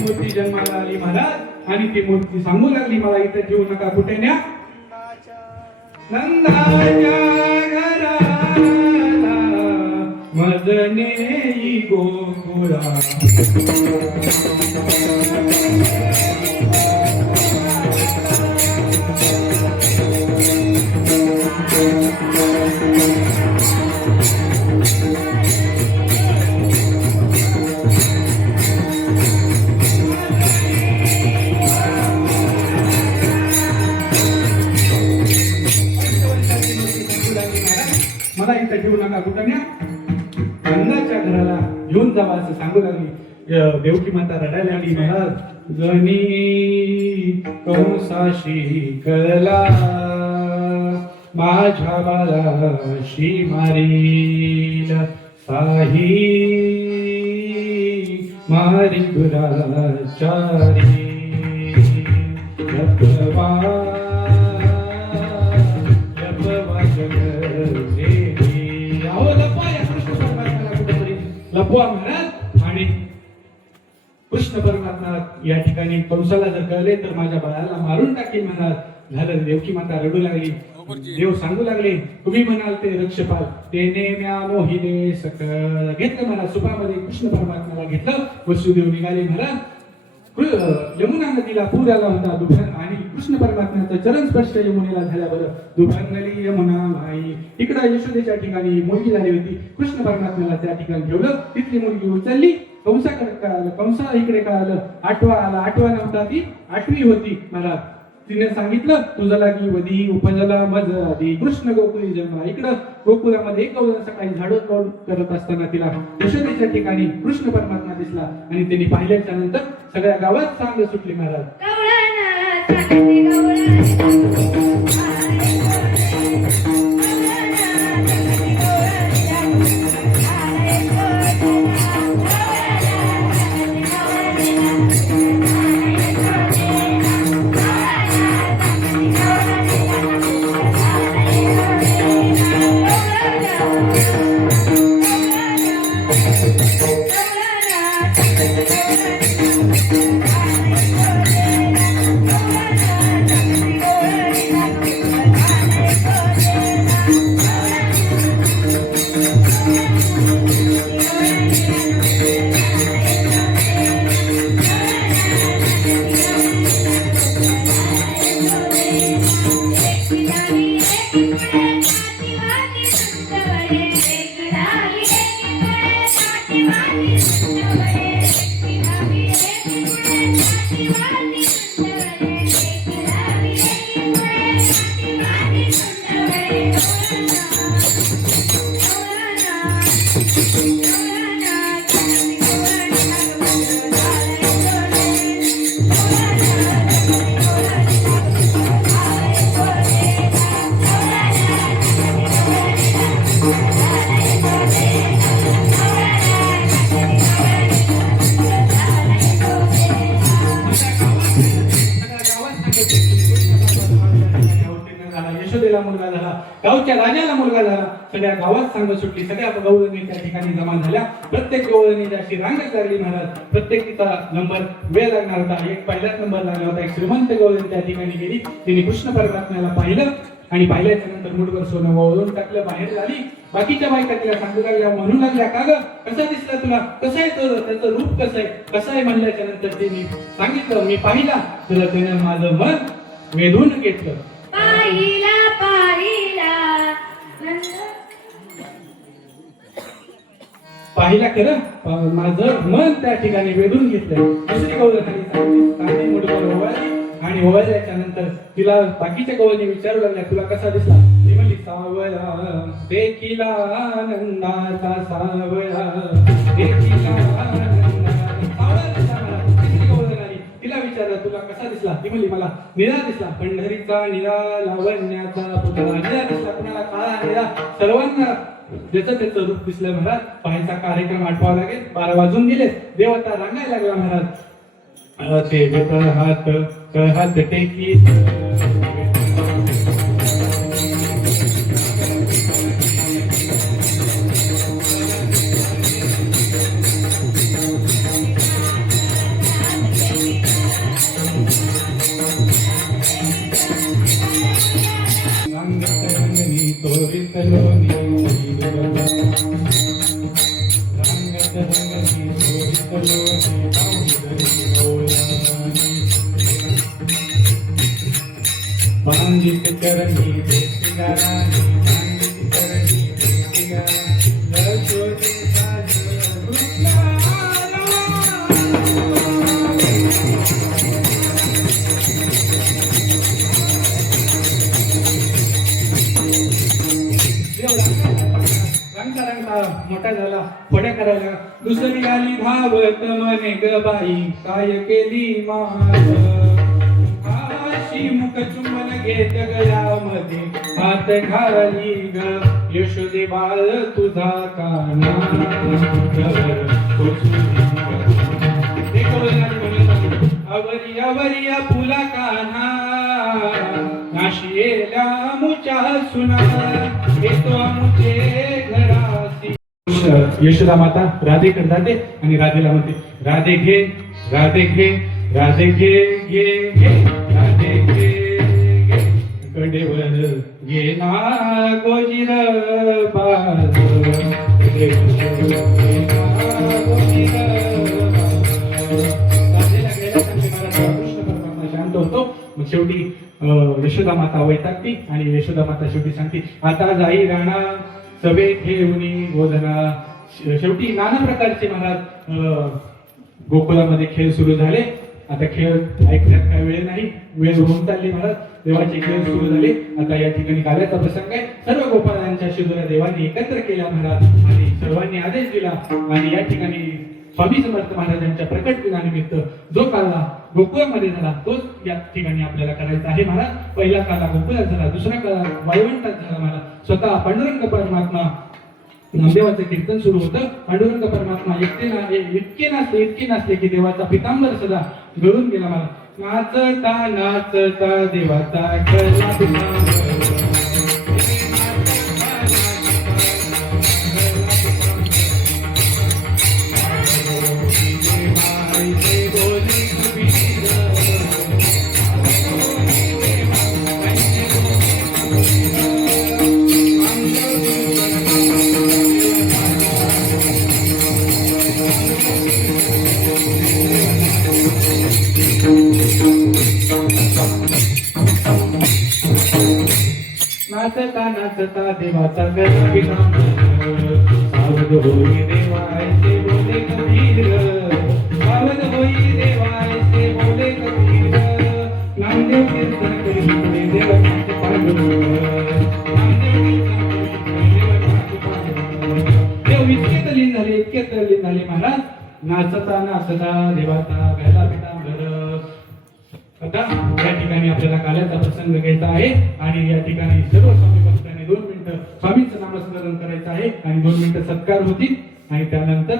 मूर्ती जन्माला आली महाराज आणि ती मूर्ती सांगू लागली मला इथे ठेवू नका कुठे न्या नंदाच्या घराला मजने गोकुळा मला इथं ठेवू नका कुठं न्या नंदाच्या घराला घेऊन जावा असं सांगू लागली. देवकी माता रडायला लागली. महाराज गणी कंसाशी कळला माझ्या बाळाशी मारील साही मारी दुराचारी लपवा महाराज. आणि कृष्ण परमात्मा या ठिकाणी कंसाला जर कळले तर माझ्या बाळाला मारून टाकेल महाराज. झालं. देवकी माता रडू लागली. देव सांगू लागले तुम्ही म्हणाल ते रक्षपाल तेने म्या मोहिले सकळ घेतलं मला सुपामध्ये कृष्ण परमात्म्याला घेतलं. वसुदेव निघाले महाराज. यमुना नदीला पूर आला होता आणि कृष्ण परमात्म्याचा चरण स्पर्श यमुनेला झाल्यावर दुभंगली यमुना माई. इकडं यशोदेच्या ठिकाणी मुलगी झाली होती. कृष्ण परमात्म्याला त्या ठिकाणी ठेवलं. तिथली मुलगी उचलली. कंसाकडे कळालं. कंसा इकडे कळालं. 8वा आला. 8वा नव्हता ती 8वी होती महाराज. तिने सांगितलं तुझा लागी वधी उपजला मज आधी कृष्ण गोकुळी जन्म. इकडं गोकुळामध्ये एक सकाळी झाडोत्तोड करत असताना तिला यशोदेच्या ठिकाणी कृष्ण परमात्मा दिसला आणि त्यांनी पाहिल्याच्या नंतर सगळ्या गावात चांगलं सुटले महाराज. गावच्या राजाला मुलगा झाला. सगळ्या गावात सांग सुटली. सगळ्या गवळणी त्या ठिकाणी जमा झाल्या. प्रत्येक गवळणीची अशी रांगच लागली महाराज. प्रत्येकीचा नंबर वेळ लागणार होता. एक पहिलाच नंबर लागला होता. एक श्रीमंत गवळणी त्या ठिकाणी गेली. तिने कृष्ण परमात्म्याला पाहिलं आणि पाहिल्याच्या नंतर मुठभर सोनं वळून टाकलं. बाहेर झाली. बाकीच्या बायका तिला सांगू लागल्या, म्हणू लागल्या, का ग कसा दिसला तुला, कसं आहे तो, त्याचं रूप कसं आहे, कसं आहे म्हणल्याच्या नंतर तिने सांगितलं, मी पाहिला तुला, त्यानं माझं मन वेधून घेतलं. पाहिला पाहिला खरं माझं मन त्या ठिकाणी वेधून घेतलं. दुसरी गवळणी सांगली मुठभर ओवाळली आणि ओवाळल्याच्या नंतर तिला बाकीच्या गवळणी विचारू लागल्या, तुला कसा दिसला. ती म्हणली, सावळा देखीला आनंदाचा सावळा देखीला तिला विचारलं, तुला कसा दिसला. ती म्हणली, मला निळा दिसला. पंढरीचा निळा लावण्याचा पुतळा निळा दिसला. कुणाला काळा निळा, सर्वांना ज्याचं त्याचं रूप दिसलं. महाराज पाहायचा कार्यक्रम आठवावा लागेल. 12 वाजून गेले. देवता रांगायला लागला. महाराज ते हात टेकी पांडित करणी देसिगारानी पांडित करणी देसिगारा लचोदी साज रंगता मोठा झाला. फोड्या करायला. दुसरी आली धावत मने ग बाई, काय केली मात. मुख चुंबन घेत गळ्यामध्ये हात घाली ग, यशोदे बाळ तुझा काना अवरी अवरिया फुला काना नाशियेला मुच्या सुना येतो आमुचे घरासी. यशोदा माता राधेकडे जाते आणि राधेला म्हणते, राधे घे राधे घे राधे घे घे घे राधे घे घे कडेवर घे ना गोजिर बाज शांत होतो. मग शेवटी यशोदा माता वैतागती आणि यशोदा माता शेवटी सांगते, आता जाई राणा सभे घेऊनी गोधना. शेवटी नाना प्रकारचे महाराज गोकुळामध्ये खेळ सुरू झाले. आता खेळ ऐकण्यात काय वेळ नाही, वेळ होऊन चालली महाराज. देवाचे खेळ सुरू झाले. आता या ठिकाणी काव्याचा प्रसंग आहे. सर्व गोपाळांच्या शिदोऱ्या देवांनी एकत्र केल्या महाराज आणि सर्वांनी आदेश दिला. आणि या ठिकाणी स्वामी समर्थ महाराजांच्या प्रकट दिनानिमित्त जो काला गोकुळामध्ये झाला तोच या ठिकाणी आपल्याला करायचा आहे महाराज. पहिला काला गोकुळात झाला, दुसरा काला वाळवंटात झाला महाराज. स्वतः पांडुरंग परमात्मा नामदेवाचं कीर्तन सुरू होतं. पांडुरंग परमात्मा इतके नसले की देवाचा पितांबर सदा गळून गेला मला. नाचता नाचता देवाचा गळा पितांबर. नाचता नाचता देवाचा गळा पितांबर. सावध होई देवा ऐसे बोले कबीर, सावध होई देवा ऐसे बोले कबीर. नामदेव कीर्तन करी पुढे देवाचे पांडुरंग. देव इतके तल्लीन झाले महाराज. नाचता नाचता देवाचा गळा पितांबर. आता या ठिकाणी आपल्याला काल्याचा प्रसंग घ्यायचा आहे आणि या ठिकाणी सर्व स्वामी भक्तांनी 2 मिनिटं स्वामींचं नामस्मरण करायचं आहे आणि 2 मिनिटं सत्कार होतील आणि त्यानंतर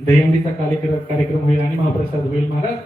दहीहंडीचा कार्यक्रम होईल आणि महाप्रसाद होईल महाराज.